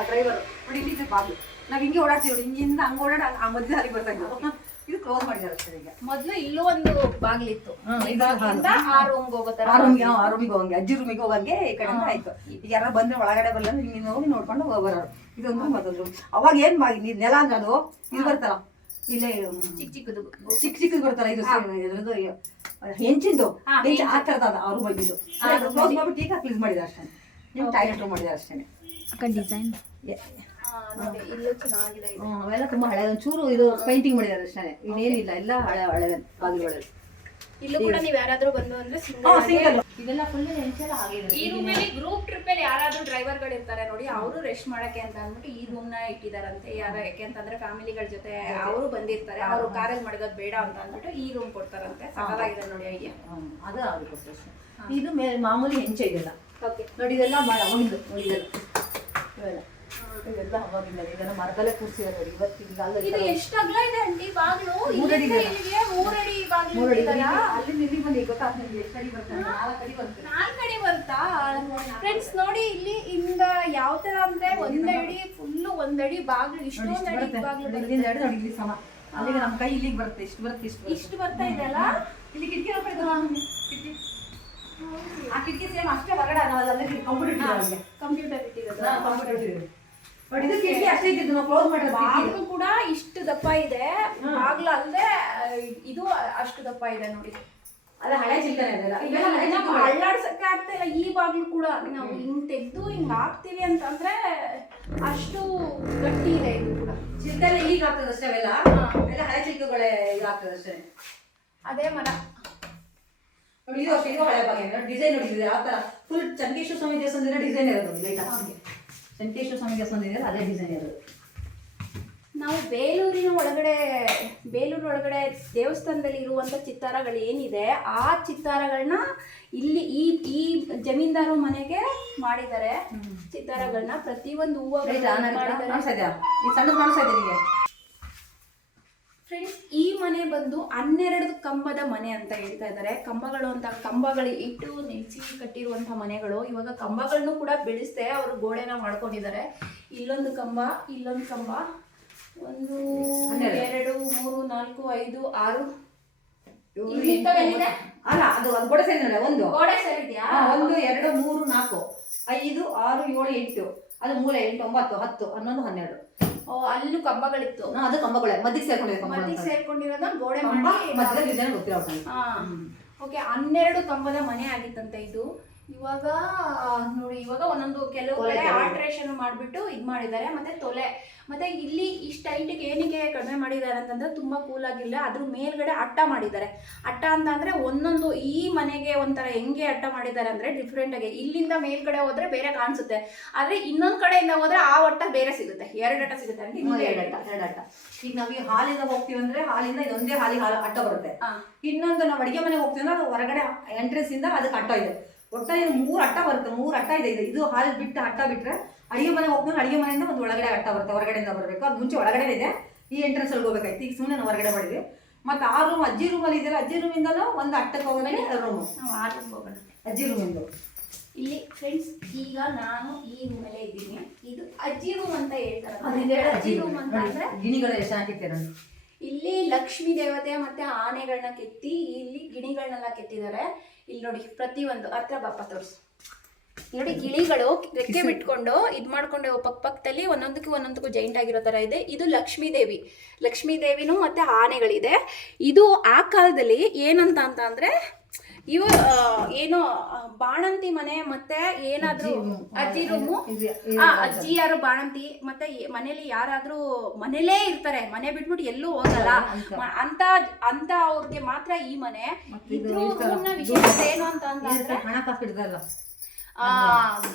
[SPEAKER 3] ಡ್ರೈವರ್ ನೋಡಿ ಇಲ್ಲಿ ಬಾಗಿಲು. ನಾವು ಹಿಂಗೆ ಓಡಾಡ್ತೀವಿ ನೋಡಿ ಹಿಂಗಿಂದ ಹಂಗ ಓಡಾಡ ಆ ಮಧ್ಯೆ ಅಲ್ಲಿ ಬರ್ತಾ ಇದ್ದು ಇದು ಕ್ಲೋಸ್ ಮಾಡಿದ್ದಾರೆ ಅಷ್ಟೇ ಈಗ.
[SPEAKER 1] ಮೊದ್ಲು ಇಲ್ಲೂ ಒಂದು ಬಾಗಿಲಿತ್ತು. ಈ ಬಾಗಿಲಿಂದ ಆ ರೂಮ್ಗೆ ಹೋಗೋ ತರ
[SPEAKER 3] ಆ ರೂಮಿಗೆ ಆ ರೂಮಿಗೆ ಹೋಗಂಗೆ. ಅಜ್ಜಿ ರೂಮಿಗೆ ಹೋಗಂಗೆ ಈ ಕಡೆಯಿಂದ ಆಯ್ತು. ಈಗ ಯಾರು ಬಂದ್ರೆ ಒಳಗಡೆ ಬರಲ್ಲ ಅಂದ್ರೆ ಹಿಂಗೆ ಹೋಗಿ ನೋಡ್ಕೊಂಡು ಬರೋರು ಇದೊಂದು ಮತ್ತೊಂದು ಅವಾಗ ಏನ್ ಬಾಗಿ ನೀ ನೆಲ ಅನ್ನೋದು ಇದು ಬರ್ತಲ್ಲ? ಇಲ್ಲೇ
[SPEAKER 1] ಚಿಕ್ಕ ಚಿಕ್ಕದು.
[SPEAKER 3] ಚಿಕ್ಕ ಚಿಕ್ಕದು ಬರ್ತಲ್ಲ ಇದು ಇದ್ರದ್ದು ಹೆಂಚಿಂದು. ಹೆಂಚು ಆ ಥರದ ಅದು ಅವ್ರು ಬಂದಿದ್ದು ಕ್ಲೋಸ್ ಮಾಡ್ಬಿಟ್ಟು ಈಗ ಕ್ಲೀಸ್ ಮಾಡಿದ್ದಾರೆ ಅಷ್ಟೇ. ನಿಮ್ಮ ಟಾಯ್ಲೆಟ್ ರೂಮ್ ಮಾಡಿದ್ದಾರೆ ಅಷ್ಟೇ.
[SPEAKER 4] ಡಿಸೈನ್
[SPEAKER 3] ಅವೆಲ್ಲ ತುಂಬಾ ಹಳೆ ಒಂಚೂರು ಇದು ಪೇಂಟಿಂಗ್ ಮಾಡಿದ್ದಾರೆ ಅಷ್ಟೇ. ಇನ್ನೇನಿಲ್ಲ ಎಲ್ಲ ಹಳೆ ಹಳೆ ಬಾಗಿಲುಗಳಲ್ಲಿ.
[SPEAKER 1] ಇಲ್ಲೂ ಕೂಡ ನೀವು ಯಾರಾದ್ರೂ ಬಂದು ಅಂದ್ರೆ ಸಿಂಗಲ್
[SPEAKER 3] ಇದೆಲ್ಲ ಫುಲ್ ಹೆಂಚೆಲ್ಲ ಆಗಿದೆ
[SPEAKER 1] ಈ ರೂಮ್ ಅಲ್ಲಿ ಗ್ರೂಪ್ ಟ್ರಿಪ್ ಅಲ್ಲಿ ಯಾರಾದ್ರೂ ಡ್ರೈವರ್ಗಳು ಇರ್ತಾರೆ ನೋಡಿ ಅವರು ರೆಸ್ಟ್ ಮಾಡಕ್ಕೆ ಅಂತ ಅಂದ್ಬಿಟ್ಟು ಈ ರೂಮ್ನ ಇಟ್ಟಿದಾರಂತೆ. ಯಾರ ಯಾಕೆ ಅಂತಂದ್ರೆ ಫ್ಯಾಮಿಲಿಗಳ ಜೊತೆ ಅವರು ಬಂದಿರ್ತಾರೆ ಅವರು ಕಾರಲ್ಲಿ ಮಡಗೋದು ಬೇಡ ಅಂತ ಅಂದ್ಬಿಟ್ಟು ಈ ರೂಮ್ ಕೊಡ್ತಾರಂತೆ. ಸಕಲಾಗಿದೆ ನೋಡಿ
[SPEAKER 3] ಅಯ್ಯ ಅದು ಆಗಬೇಕು ಅಷ್ಟೇ. ಇದು ಮೇಲೆ ಮಾಮೂಲಿ ಹೆಂಚೆ ಇದೆಲ್ಲ. ನೋಡಿ ಇದೆಲ್ಲ ಮಾಡಿ ಒಂದು ನೋಡಿ ಇದೆಲ್ಲ. ಮರದಲ್ಲೇ ಕೂರ್ಸಿದ್ದಾರೆ
[SPEAKER 1] ಇದು ಎಷ್ಟು ಅಗಲ ಇದೆ ಅಂಟಿ ಬಾಗಿಲು
[SPEAKER 3] ಮೂರಡಿ
[SPEAKER 1] ಇಲ್ಲಿಂದ
[SPEAKER 3] ಇದೆ.
[SPEAKER 1] ಇಲ್ಲಿಗೆ ಮೂರಡಿ ಬಾಗ್ಲು
[SPEAKER 3] ಮೂರಡಿ ಅಲ್ಲಿ ನಿಲ್ಲಿ ಬಂದು ಈಗ ಗೊತ್ತಾಗ್ತದೆ ನಿಮ್ಗೆ ಎಷ್ಟು ಅಡಿ ಬರ್ತದೆ ಅಂತ. ನಾಲ್ಕು ಅಡಿ ಬರ್ತದೆ
[SPEAKER 1] ನಾಲ್ಕು ಅಡಿ ಬರುತ್ತಾ? ಫ್ರೆಂಡ್ಸ್ ನೋಡಿ ಇಲ್ಲಿ ಇಂದ ಯಾವ ತರ ಅಂದ್ರೆ ಒಂದಡಿ ಫುಲ್ಲು ಒಂದಡಿ ಬಾಗಿಲು ಇಷ್ಟೊಂದು
[SPEAKER 3] ಇಷ್ಟು
[SPEAKER 1] ಅಡಿ
[SPEAKER 3] ಬರುತ್ತೆ.
[SPEAKER 1] ಬಾಗ್ಲು
[SPEAKER 3] ಇಲ್ಲಿಂದ ಎರಡು ನೋಡಿ ಇಲ್ಲಿ ಸಮ. ಅಲ್ಲಿಗೆ ನಮ್ಮ ಕೈ ಇಲ್ಲಿಗೆ ಬರುತ್ತೆ. ಇಷ್ಟು ಬರುತ್ತೆ ಇಷ್ಟು.
[SPEAKER 1] ಇಷ್ಟು ಬರ್ತಾ ಇದೆಯಲ್ಲ
[SPEAKER 3] ಇಲ್ಲಿ ಕಿಟಕಿ ಆ ಕಿಟಕಿ ಸೇಮ್ ಅಷ್ಟೇ ಹೊರಗಡೆ ಆಗಲ್ಲ ಅಂದ್ರೆ ಕಂಪ್ಯೂಟರ್
[SPEAKER 1] ಕಂಪ್ಯೂಟರ್ ಇಟ್ಟಿರೋದು
[SPEAKER 3] ಕಂಪ್ಯೂಟರ್ ಬಟ್ ಇದು ಕಿಟಕಿ ಅಷ್ಟೇ ಇದ್ದಿದ್ದು ನಾವು ಕ್ಲೋಸ್ ಮಾಡಿರೋದು
[SPEAKER 1] ಬಾಗಿಲು ಕೂಡ ಇಷ್ಟು ದಪ್ಪ ಇದೆ. ಬಾಗ್ಲು ಅಲ್ಲದೆ ಇದು ಅಷ್ಟು ದಪ್ಪ ಇದೆ ನೋಡಿ.
[SPEAKER 3] ಅದ ಹಳೆ ಚಿಲ್ಕನೆ ಇದೆಲ್ಲ ಇವೆಲ್ಲ ಹಳೆ
[SPEAKER 1] ನಾವು
[SPEAKER 3] ಚಿಲ್ಕನೆ.
[SPEAKER 1] ಅಳ್ಳಾಡ್ಸಕ್ಕೆ ಆಗ್ತಾ ಇಲ್ಲ ಈ ಬಾಗ್ಲು ಕೂಡ. ನಾವು ಹಿಂಗ್ ತೆಗ್ದು ಹಿಂಗ್ ಹಾಕ್ತಿವಿ ಅಂತಂದ್ರೆ ಅಷ್ಟು ಗಟ್ಟಿ ಇದೆ ಇದು ಕೂಡ.
[SPEAKER 3] ಚಿಲ್ಕನೆ ಈಗ ಆಗ್ತದೆ ಅಷ್ಟೇ ಅವೆಲ್ಲ. ಎಲ್ಲ ಹಳೆ ಚಿಲ್ಕುಗಳೇ ಈಗ ಆಗ್ತದೆ ಅಷ್ಟೇ.
[SPEAKER 1] ಅದೇ ಮರ.
[SPEAKER 3] ನೋಡಿ ಇದು ಅಷ್ಟೇ ಇದು ಹಳೆ ಭಾಗ ಡಿಸೈನ್ ನೋಡಿದ್ರೆ ಆ ತರ. ಫುಲ್ ಚಂಕೇಶ್ವರ ಸ್ವಾಮಿ ದೇವಸ್ಥಾನ ಡಿಸೈನ್ ಇರೋದು ಲೈಟ್ ಹಾಕಿ ಚಂಕೇಶ್ವರ ಸ್ವಾಮಿ ದೇವಸ್ಥಾನ ಇದೆ ಅದೇ ಡಿಸೈನ್ ಇರೋದು
[SPEAKER 1] ನಾವು ಬೇಲೂರಿನ ಒಳಗಡೆ ಬೇಲೂರು ಒಳಗಡೆ ದೇವಸ್ಥಾನದಲ್ಲಿ ಇರುವಂಥ ಚಿತ್ತಾರಗಳು ಏನಿದೆ ಆ ಚಿತ್ತಾರಗಳನ್ನ ಇಲ್ಲಿ ಈ ಈ ಜಮೀನ್ದಾರು ಮನೆಗೆ ಮಾಡಿದ್ದಾರೆ. ಚಿತ್ತಾರಗಳನ್ನ ಪ್ರತಿಯೊಂದು ಹೂವು
[SPEAKER 3] ಸಣ್ಣ ಕಾಣಿಸ್ತಾ ಇದೆ ನಿಮಗೆ
[SPEAKER 1] ಫ್ರೆಂಡ್ಸ್ ಈ ಮನೆ ಬಂದು ಹನ್ನೆರಡು ಕಂಬದ ಮನೆ ಅಂತ ಹೇಳ್ತಾ ಇದ್ದಾರೆ. ಕಂಬಗಳು ಅಂತ ಕಂಬಗಳು ಇಟ್ಟು ನಿಲ್ಸಿ ಕಟ್ಟಿರುವಂತಹ ಮನೆಗಳು. ಇವಾಗ ಕಂಬಗಳನ್ನು ಕೂಡ ಬೆಳೆಸ್ದೆ ಅವರು ಗೋಡೆನ ಮಾಡ್ಕೊಂಡಿದ್ದಾರೆ. ಇಲ್ಲೊಂದು ಕಂಬ ಇಲ್ಲೊಂದು ಕಂಬ. ಒಂದು. ಎರಡು ಮೂರು ನಾಲ್ಕು ಐದು ಆರು.
[SPEAKER 3] ಅಲ್ಲ ಅದು ಗೋಡೆ ಸೈಡ್ ಒಂದು.
[SPEAKER 1] ಗೋಡೆ
[SPEAKER 3] ಸೇರಿದ್ಯಾ ಒಂದು ಎರಡು ಮೂರು ನಾಲ್ಕು ಐದು ಆರು ಏಳು ಎಂಟು. ಅದು ಮೂಲೆ ಎಂಟು ಒಂಬತ್ತು ಹತ್ತು ಹನ್ನೊಂದು ಹನ್ನೆರಡು.
[SPEAKER 1] ಓ ಅಲ್ಲೂ ಕಂಬಗಳಿತ್ತು.
[SPEAKER 3] ಹಾ, ಅದು ಕಂಬಗಳೇ ಮಧ್ಯಕ್ಕೆ ಸೇರ್ಕೊಂಡಿದೆ ಕಂಬ
[SPEAKER 1] ಮಧ್ಯೆ ಸೇರ್ಕೊಂಡಿರೋದ ಗೋಡೆ
[SPEAKER 3] ಕಂಬ
[SPEAKER 1] ಮಾಡಿ
[SPEAKER 3] ಮಧ್ಯದಲ್ಲಿ.
[SPEAKER 1] ಹಾ. ಓಕೆ ಹನ್ನೆರಡು ಕಂಬದ ಮನೆ ಆಗಿತ್ತಂತೆ ಇದು. ಇವಾಗ ನೋಡಿ ಇವಾಗ ಒಂದೊಂದು ಕೆಲವು ಕಡೆ ಆಲ್ಟ್ರೇಷನ್ ಮಾಡಿಬಿಟ್ಟು ಇದು ಮಾಡಿದ್ದಾರೆ. ಮತ್ತೆ ತೊಲೆ. ಮತ್ತೆ ಇಲ್ಲಿ ಇಷ್ಟು ಹೈಟಿಗೆ ಏನಕ್ಕೆ ಕಡಿಮೆ ಮಾಡಿದ್ದಾರೆ ಅಂತಂದ್ರೆ ತುಂಬಾ ಕೂಲ್ ಆಗಿಲ್ಲ. ಅದ್ರ ಮೇಲ್ಗಡೆ ಅಟ್ಟ ಮಾಡಿದ್ದಾರೆ. ಅಟ್ಟ ಅಂತ ಅಂದ್ರೆ ಒಂದೊಂದು ಈ ಮನೆಗೆ ಒಂಥರ ಹೆಂಗೆ ಅಟ್ಟ ಮಾಡಿದ್ದಾರೆ ಅಂದ್ರೆ ಡಿಫ್ರೆಂಟ್ ಆಗಿ. ಇಲ್ಲಿಂದ ಮೇಲ್ಗಡೆ ಹೋದ್ರೆ ಬೇರೆ ಕಾಣಿಸುತ್ತೆ. ಆದ್ರೆ ಇನ್ನೊಂದ್ ಕಡೆಯಿಂದ ಹೋದ್ರೆ ಆ ಅಟ್ಟ ಬೇರೆ ಸಿಗುತ್ತೆ. ಎರಡು ಅಟ್ಟ ಸಿಗುತ್ತೆ ಅಂತ
[SPEAKER 3] ಎರಡು ಅಟ್ಟ ಎರಡು ಅಟ್ಟ. ಈಗ ನಾವೀಗ ಹಾಲಿಂದ ಹೋಗ್ತೀವಿ ಅಂದ್ರೆ ಹಾಲಿಂದ ಇದೊಂದೇ ಹಾಲಿ ಹಾಲು ಅಟ್ಟ ಬರುತ್ತೆ. ಇನ್ನೊಂದು ನಾವು ಅಡಿಗೆ ಮನೆಗೆ ಹೋಗ್ತೀವಿ ಅಂದ್ರೆ ಹೊರಗಡೆ ಎಂಟ್ರೆನ್ಸ್ ಇಂದ ಅದಕ್ಕೆ ಅಟ್ಟ ಇದೆ. ಒಟ್ಟಾರೆ ಮೂರು ಅಟ್ಟ ಬರುತ್ತೆ ಮೂರು ಅಟ್ಟ ಇದೆ ಇದು. ಇದು ಹಾಲು ಬಿಟ್ಟು ಅಟ್ಟ ಬಿಟ್ಟರೆ ಅಡಿಗೆ ಮನೆಗೆ ಹೋಗ್ಬೇಕು ಅಡಿಗೆ ಮನೆಯಿಂದ ಒಂದು ಒಳಗಡೆ ಅಟ್ಟ ಬರುತ್ತೆ ಹೊರಗಡೆಯಿಂದ ಬರಬೇಕು. ಅದು ಮುಂಚೆ ಒಳಗಡೆ ಇದೆ. ಈ ಎಂಟ್ರೆನ್ಸ್ ಅಲ್ಲಿ ಹೋಗ್ಬೇಕಾಯ್ತು. ಈಗ ಸುಮ್ಮನೆ ನಾವು ಹೊರಗಡೆ ಮಾಡಿದ್ವಿ ಮತ್ತೆ ಆ ರೂಮ್ ಅಜ್ಜಿ ರೂಮಲ್ಲಿ ಇದೆಯಲ್ಲ ಅಜ್ಜಿ ರೂಮಿಂದಲೂ ಒಂದು ಅಟ್ಟಕ್ಕೆ ಹೋಗೋದೇ ರೂಮು
[SPEAKER 1] ನಾವು ಆರ್ಡರ್ ಹೋಗೋಣ.
[SPEAKER 3] ಅಜ್ಜಿ ರೂಮಿಂದು
[SPEAKER 1] ಇಲ್ಲಿ ಫ್ರೆಂಡ್ಸ್ ಈಗ ನಾನು ಈ ರೂಮಲ್ಲೇ ಇದ್ದೀನಿ. ಇದು ಅಜ್ಜಿ ರೂಮ್ ಅಂತ ಹೇಳ್ತಾರೆ ಅಜ್ಜಿ ರೂಮ್ ಅಂತ ಅಂದ್ರೆ
[SPEAKER 3] ಗಿಣಿಗಳು ಎಷ್ಟು ಚೆನ್ನಾಗಿರ್ತೀರ
[SPEAKER 1] ಇಲ್ಲಿ ಲಕ್ಷ್ಮೀ ದೇವತೆ ಮತ್ತೆ ಆನೆಗಳನ್ನ ಕೆತ್ತಿ ಇಲ್ಲಿ ಗಿಣಿಗಳನ್ನೆಲ್ಲ ಕೆತ್ತಿದ್ದಾರೆ. ಇಲ್ಲಿ ನೋಡಿ ಪ್ರತಿಯೊಂದು ಹತ್ರ ಬಾಪ ತೋರಿಸು. ನೋಡಿ ಗಿಳಿಗಳು ರೆಕ್ಕೆ ಬಿಟ್ಕೊಂಡು ಇದು ಮಾಡ್ಕೊಂಡು ಪಕ್ಕ ಪಕ್ಕದಲ್ಲಿ ಒಂದೊಂದಕ್ಕೂ ಒಂದೊಂದಕ್ಕೂ ಜೈಂಟ್ ಆಗಿರೋ ಥರ ಇದೆ. ಇದು ಲಕ್ಷ್ಮೀ ದೇವಿ. ಲಕ್ಷ್ಮೀ ದೇವಿನೂ ಮತ್ತೆ ಆನೆಗಳಿದೆ. ಇದು ಆ ಕಾಲದಲ್ಲಿ ಏನಂತ ಅಂತ ಅಂದ್ರೆ ಇವ ಏನು ಬಾಣಂತಿ ಮನೆ ಮತ್ತೆ ಏನಾದ್ರೂ ಅಜ್ಜಿ ರೂಮು. ಆ ಅಜ್ಜಿಯಾರು ಬಾಣಂತಿ? ಮತ್ತೆ ಮನೇಲಿ ಯಾರಾದ್ರೂ ಮನೇಲೇ ಇರ್ತಾರೆ. ಮನೆ ಬಿಟ್ಬಿಟ್ಟು ಎಲ್ಲೂ ಹೋಗಲ್ಲ. ಅಂತ. ಅಂತ ಅವ್ರಿಗೆ ಮಾತ್ರ ಈ ಮನೆ. ಇದ್ರ ವಿಶೇಷತೆ ಏನು ಅಂತ ಅಂದ್ರೆ
[SPEAKER 3] ಹಣ ಕಾಸು
[SPEAKER 1] ಆ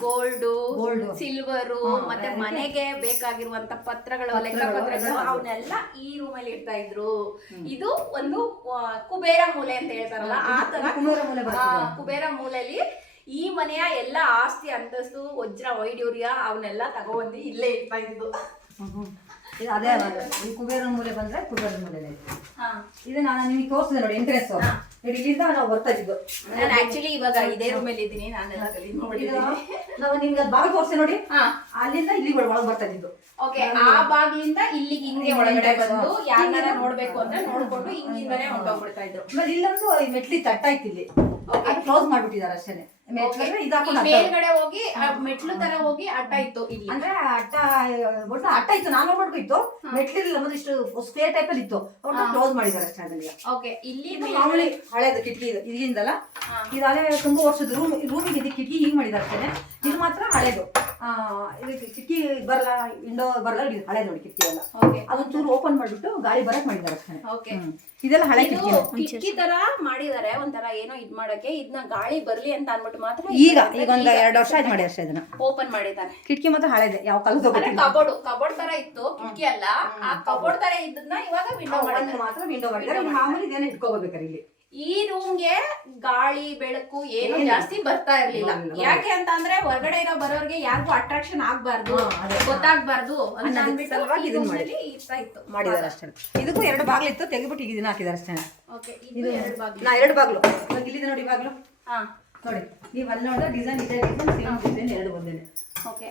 [SPEAKER 1] ಗೋಲ್ಡು. ಸಿಲ್ವರು ಮತ್ತೆ ಮನೆಗೆ ಬೇಕಾಗಿರುವಂತ ಪತ್ರಗಳು
[SPEAKER 3] ಪತ್ರಗಳು,
[SPEAKER 1] ಲೆಕ್ಕಪತ್ರಗಳು ಅವನ್ನೆಲ್ಲ ಈ ರೂಮಲ್ಲಿ ಇಡ್ತಾ ಇದ್ರು. ಇದು ಒಂದು ಕುಬೇರ ಮೂಲೆ ಅಂತ ಹೇಳ್ತಾರಲ್ಲ ಆ ತರ ಕುಬೇರ ಮೂಲೆಯಲ್ಲಿ ಈ ಮನೆಯ ಎಲ್ಲ ಆಸ್ತಿ ಅಂತಸ್ತು ವಜ್ರ ವೈಡೂರ್ಯ ಅವನ್ನೆಲ್ಲ ತಗೊಬಂದು ಇಲ್ಲೇ ಇಡ್ತಾ ಇದ್ರು
[SPEAKER 3] ಇದು ಅದೇ ಕುಬೇರ ಮೂಲೆ ಬಂದ್ರೆ ಕುಬೇರ ಮೂಲೆ ಇದು ನಾನು ನಿಮಗೆ ತೋರಿಸಿದೆ ನೋಡಿ ಎಂಟ್ರೆನ್ಸ್ ನೋಡಿ ಇಲ್ಲಿಂದ ನಾವು ಬರ್ತಾ ಇದ್ದು
[SPEAKER 1] ನಾನು ಆಕ್ಚುಲಿ ಇವಾಗ ಇದೇ ರೂಮಲ್ಲಿ ಇದ್ದೀನಿ ನಾನು
[SPEAKER 3] ನಾವು ನಿಮ್ಗೆ ಅದು ಬಾಗಿಲು ತೋರಿಸಿ ನೋಡಿ. ಅಲ್ಲಿಂದ ಇಲ್ಲಿ ಒಳಗೆ ಬರ್ತಾ ಇದ್ದು
[SPEAKER 1] ಓಕೆ ಆ ಬಾಗ್ಲಿಂದ ಇಲ್ಲಿ ಹಿಂಗೆ ಒಳಗಡೆ ಬಂದು ಯಾರನ್ನಾರ ನೋಡ್ಬೇಕು ಅಂದ್ರೆ ನೋಡ್ಕೊಂಡು ಹಿಂಗಿಂದಾನೆ ಹೊಂಟೋಗ್ಬಿಡ್ತಾ ಇದ್ರು.
[SPEAKER 3] ಇಲ್ಲೊಂದು ಮೆಟ್ಲಿ ತಟ್ಟ ಇಲ್ಲಿ. ಕ್ಲೋಸ್ ಮಾಡ್ಬಿಟ್ಟಿದ್ದಾರೆ ಅಷ್ಟೇನೆ. ಅಂದ್ರೆ ಅಡ್ಡ-
[SPEAKER 1] ಮೇಲ್ಗಡೆ ಹೋಗಿ ಮೆಟ್ಲು ತರ ಹೋಗಿ ಅಡ್ಡ ಇತ್ತು ಇಲ್ಲಿ.
[SPEAKER 3] ಅಂದ್ರೆ ಅಟ್ಟ ಒಟ್ಟು ಅಟ್ಟ ಇತ್ತು ನಾನು ನೋಡ್ಬಿಟ್ಟು ಇತ್ತು. ಮೆಟ್ಲಿರ್ಲಿಲ್ಲ ಮತ್ತೆ ಇಷ್ಟು ಸ್ಕ್ವೇರ್ ಟೈಪ್ ಅಲ್ಲಿ ಇತ್ತು. ಅವ್ರು ಕ್ಲೋಸ್ ಮಾಡಿದ್ದಾರೆ ಅಷ್ಟೇ ಅದನ್ನ
[SPEAKER 1] ಓಕೆ ಇಲ್ಲಿ
[SPEAKER 3] ಮಾಮೂಲಿ ಹಳೇದು ಕಿಟಕಿ ಇದು ಇದಿಂದಲ್ಲ ಇದು ಹಳೆ ತುಂಬಾ ವರ್ಷದ ರೂಮ್ ರೂಮಿಗೆ ಇದು ಕಿಟಕಿ ಹಿಂಗ್ ಮಾಡಿದ್ದಾರೆ ಅಷ್ಟೇ ಇದು ಮಾತ್ರ ಹಳೇದು. ಆ, ಇದು ಕಿಟಕಿ ಬರಲ್ಲ ವಿಂಡೋ ಬರಲ್ಲ ಹಳೆ ನೋಡಿ ಕಿಟಕಿ ಎಲ್ಲ.
[SPEAKER 1] ಓಕೆ.
[SPEAKER 3] ಅದೊಂಚೂರು ಓಪನ್ ಮಾಡಿಬಿಟ್ಟು ಗಾಳಿ ಬರಕ್ ಮಾಡಿದ್ದಾರೆ ಅಷ್ಟೇ.
[SPEAKER 1] ಓಕೆ.
[SPEAKER 3] ಇದೆಲ್ಲ ಹಳೆ ಕಿಟಕಿ.
[SPEAKER 1] ತರ ಮಾಡಿದ್ದಾರೆ. ಒಂಥರ ಏನೋ ಇದ್ ಮಾಡಕ್ಕೆ ಇದನ್ನ ಗಾಳಿ ಬರ್ಲಿ ಅಂತ ಅನ್ಬಿಟ್ಟು ಮಾತ್ರ
[SPEAKER 3] ಈಗ ಈಗ ಒಂದ್ ಎರಡು ವರ್ಷ ಆಯ್ತು ಮಾಡಿ ಅಷ್ಟೇ ಇದನ್ನ.
[SPEAKER 1] ಓಪನ್ ಮಾಡಿದ್ದಾರೆ.
[SPEAKER 3] ಕಿಟಕಿ ಮಾತ್ರ ಹಳೆದೆ ಯಾವ ಕಾಲದ
[SPEAKER 1] ಕಬೋರ್ಡ್ ಕಬೋರ್ಡ್ ತರ ಇತ್ತು ಕಿಟಕಿ ಅಲ್ಲ. ಆ ಕಬೋರ್ಡ್ ತರ ಇದ್ದನ್ನ ಇವಾಗ ವಿಂಡೋ ಮಾಡಿದ್ದಾರೆ.
[SPEAKER 3] ಮಾತ್ರ ವಿಂಡೋ ಮಾಡಿದ್ದಾರೆ. ಇನ್ನು ಮಾಮೂಲಿ ಇದೇನು ಇಟ್ಕೋಬೇಕಾರೆ ಇಲ್ಲಿ.
[SPEAKER 1] ಈ ರೂಮ್ಗೆ ಗಾಳಿ ಬೆಳಕು ಏನು? ಜಾಸ್ತಿ ಬರ್ತಾ ಇರ್ಲಿಲ್ಲ. ಯಾಕೆ ಅಂತ ಅಂದ್ರೆ ಹೊರಗಡೆ ಇರೋ ಬರೋರ್ಗೆ ಯಾರಿಗೂ ಅಟ್ರಾಕ್ಷನ್ ಆಗ್ಬಾರ್ದು ಗೊತ್ತಾಗ್ಬಾರ್ದು ಅಂತ ಅಂದ್ಬಿಟ್ಟು ಈ. ಇರ್ತಾ ಇತ್ತು.
[SPEAKER 3] ಮಾಡಿದಾರೆ ಅಷ್ಟೇ. ಇದಕ್ಕೂ ಎರಡು ಬಾಗ್ಲಿತ್ತು ತೆಗೆದ್ಬಿಟ್ಟು ಈಗ ಇದನ್ನ ಹಾಕಿದಾರೆ ಅಷ್ಟೇ.
[SPEAKER 1] ಓಕೆ
[SPEAKER 3] ಇದು
[SPEAKER 1] ಇದು ಎರಡು ಬಾಗಿಲು.
[SPEAKER 3] ನಾ ಎರಡು ಬಾಗ್ಲು. ಇಲ್ಲಿದೆ ನೋಡಿ ಬಾಗ್ಲು.
[SPEAKER 1] ಹಾ.
[SPEAKER 3] ನೋಡಿ ನೀವು ಅಲ್ಲಿ ನೋಡಿದ್ರೆ ಡಿಸೈನ್ ಇದೆ ಡಿಸೈನ್ ಸೇಮ್ ಡಿಸೈನ್ ಎರಡು ಬಂದಿದೆ
[SPEAKER 1] ಓಕೆ.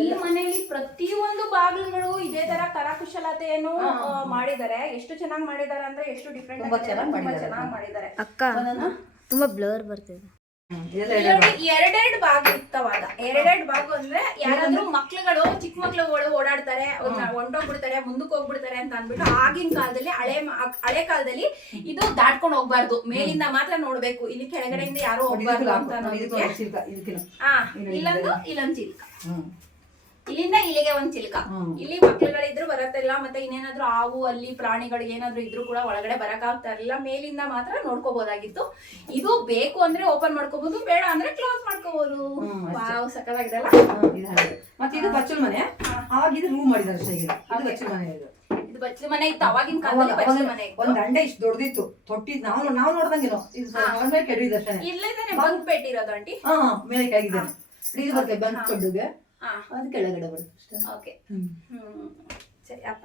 [SPEAKER 1] ಈ ಮನೆಯಲ್ಲಿ ಪ್ರತಿಯೊಂದು ಬಾಗಿಲುಗಳು ಇದೇ ತರ ಕರಕುಶಲತೆಯನ್ನು ಮಾಡಿದ್ದಾರೆ. ಎಷ್ಟು ಚೆನ್ನಾಗಿ ಮಾಡಿದ್ದಾರೆ ಅಂದ್ರೆ ಎಷ್ಟು ಡಿಫ್ರೆಂಟ್
[SPEAKER 3] ತುಂಬಾ ಚೆನ್ನಾಗ್ ಮಾಡಿದ್ದಾರೆ.
[SPEAKER 1] ಚೆನ್ನಾಗಿ ಮಾಡಿದ್ದಾರೆ.
[SPEAKER 4] ಅಕ್ಕ ತುಂಬಾ ಬ್ಲರ್ ಬರ್ತಿದೆ.
[SPEAKER 1] ಎರಡೆರಡು ಭಾಗ ಇತ್ತವಾಗ ಎರಡೆರಡು ಭಾಗ ಅಂದ್ರೆ ಯಾರಾದ್ರೂ ಮಕ್ಳುಗಳು ಚಿಕ್ಕ ಮಕ್ಳುಗಳು ಓಡಾಡ್ತಾರೆ ಹೊಂಟೋಗ್ಬಿಡ್ತಾರೆ ಮುಂದಕ್ಕೆ ಹೋಗ್ಬಿಡ್ತಾರೆ ಅಂತ ಅನ್ಬಿಟ್ಟು ಆಗಿನ ಕಾಲದಲ್ಲಿ ಹಳೆ ಹಳೆ ಕಾಲದಲ್ಲಿ ಇದು ದಾಟ್ಕೊಂಡು ಹೋಗ್ಬಾರ್ದು. ಮೇಲಿಂದ ಮಾತ್ರ ನೋಡ್ಬೇಕು. ಇಲ್ಲಿ ಕೆಳಗಡೆಯಿಂದ ಯಾರು ಹೋಗ್ಬಾರ್ದು ಅಂತ ಇಲ್ಲೊಂದು ಇಲ್ಲೊಂದು ಚಿಲ್ಕ. ಇಲ್ಲಿಂದ ಇಲ್ಲಿಗೆ ಒಂದ್ ಚಿಲ್ಕ. ಇಲ್ಲಿ ಮಕ್ಳುಗಳಿದ್ರು ಬರತ್ತಿಲ್ಲ ಮತ್ತೆ ಇನ್ನೇನಾದ್ರೂ ಹಾವು ಅಲ್ಲಿ ಪ್ರಾಣಿಗಳು ಏನಾದ್ರು ಇದ್ರು ಕೂಡ ಒಳಗಡೆ ಬರಕ್ ಆಗ್ತಾ ಇರಲಿಲ್ಲ ಮೇಲಿಂದ ಮಾತ್ರ ನೋಡ್ಕೋಬಹುದಾಗಿತ್ತು ಇದು ಬೇಕು ಅಂದ್ರೆ ಓಪನ್ ಮಾಡ್ಕೋಬಹುದು ಬೇಡ ಅಂದ್ರೆ ಕ್ಲೋಸ್ ಮಾಡ್ಕೋಬಹುದು. ವಾವ್ ಸಕ್ಕದಾಗಿದೆಲ್ಲ.
[SPEAKER 3] ಮತ್ತೆ ಇದು ಬಚ್ಚಲ್ ಮನೆ? ಅವಾಗ ಇದು ರೂಮ್ ಮಾಡಿದಾರೆ ಅದು ಬಚ್ಚಲ್ ಮನೆ ಇದು.
[SPEAKER 1] ಇದು ಬಚ್ಚಲು ಮನೆ ಇತ್ತು ಅವಾಗಿನ ಕಾಲದಲ್ಲಿ ಬಚ್ಚಲು ಮನೆ
[SPEAKER 3] ಒಂದ್ ದಂಡ ಇಷ್ಟು ದೊಡ್ಡದಿತ್ತು ತೊಟ್ಟಿ ನಾವು ನಾವು ನೋಡ್ದಂಗೇನೋ. ಇದು ಅಷ್ಟೇ.
[SPEAKER 1] ಇಲ್ಲೇ ಬಂಕ್ ಪೇಟಿರೋದು ಆಂಟಿ.
[SPEAKER 3] ಹಾ ಮೇಲೆ ಕೆಳಗಿದೆ ಇದು ಬಂಕ್ ದೊಡ್ಡಗೆ
[SPEAKER 1] ಹಾ.
[SPEAKER 3] ಅದು ಕೆಳಗಡೆ ಬರುತ್ತೆ
[SPEAKER 1] ಓಕೆ
[SPEAKER 3] ಸರಿ
[SPEAKER 1] ಆಪ್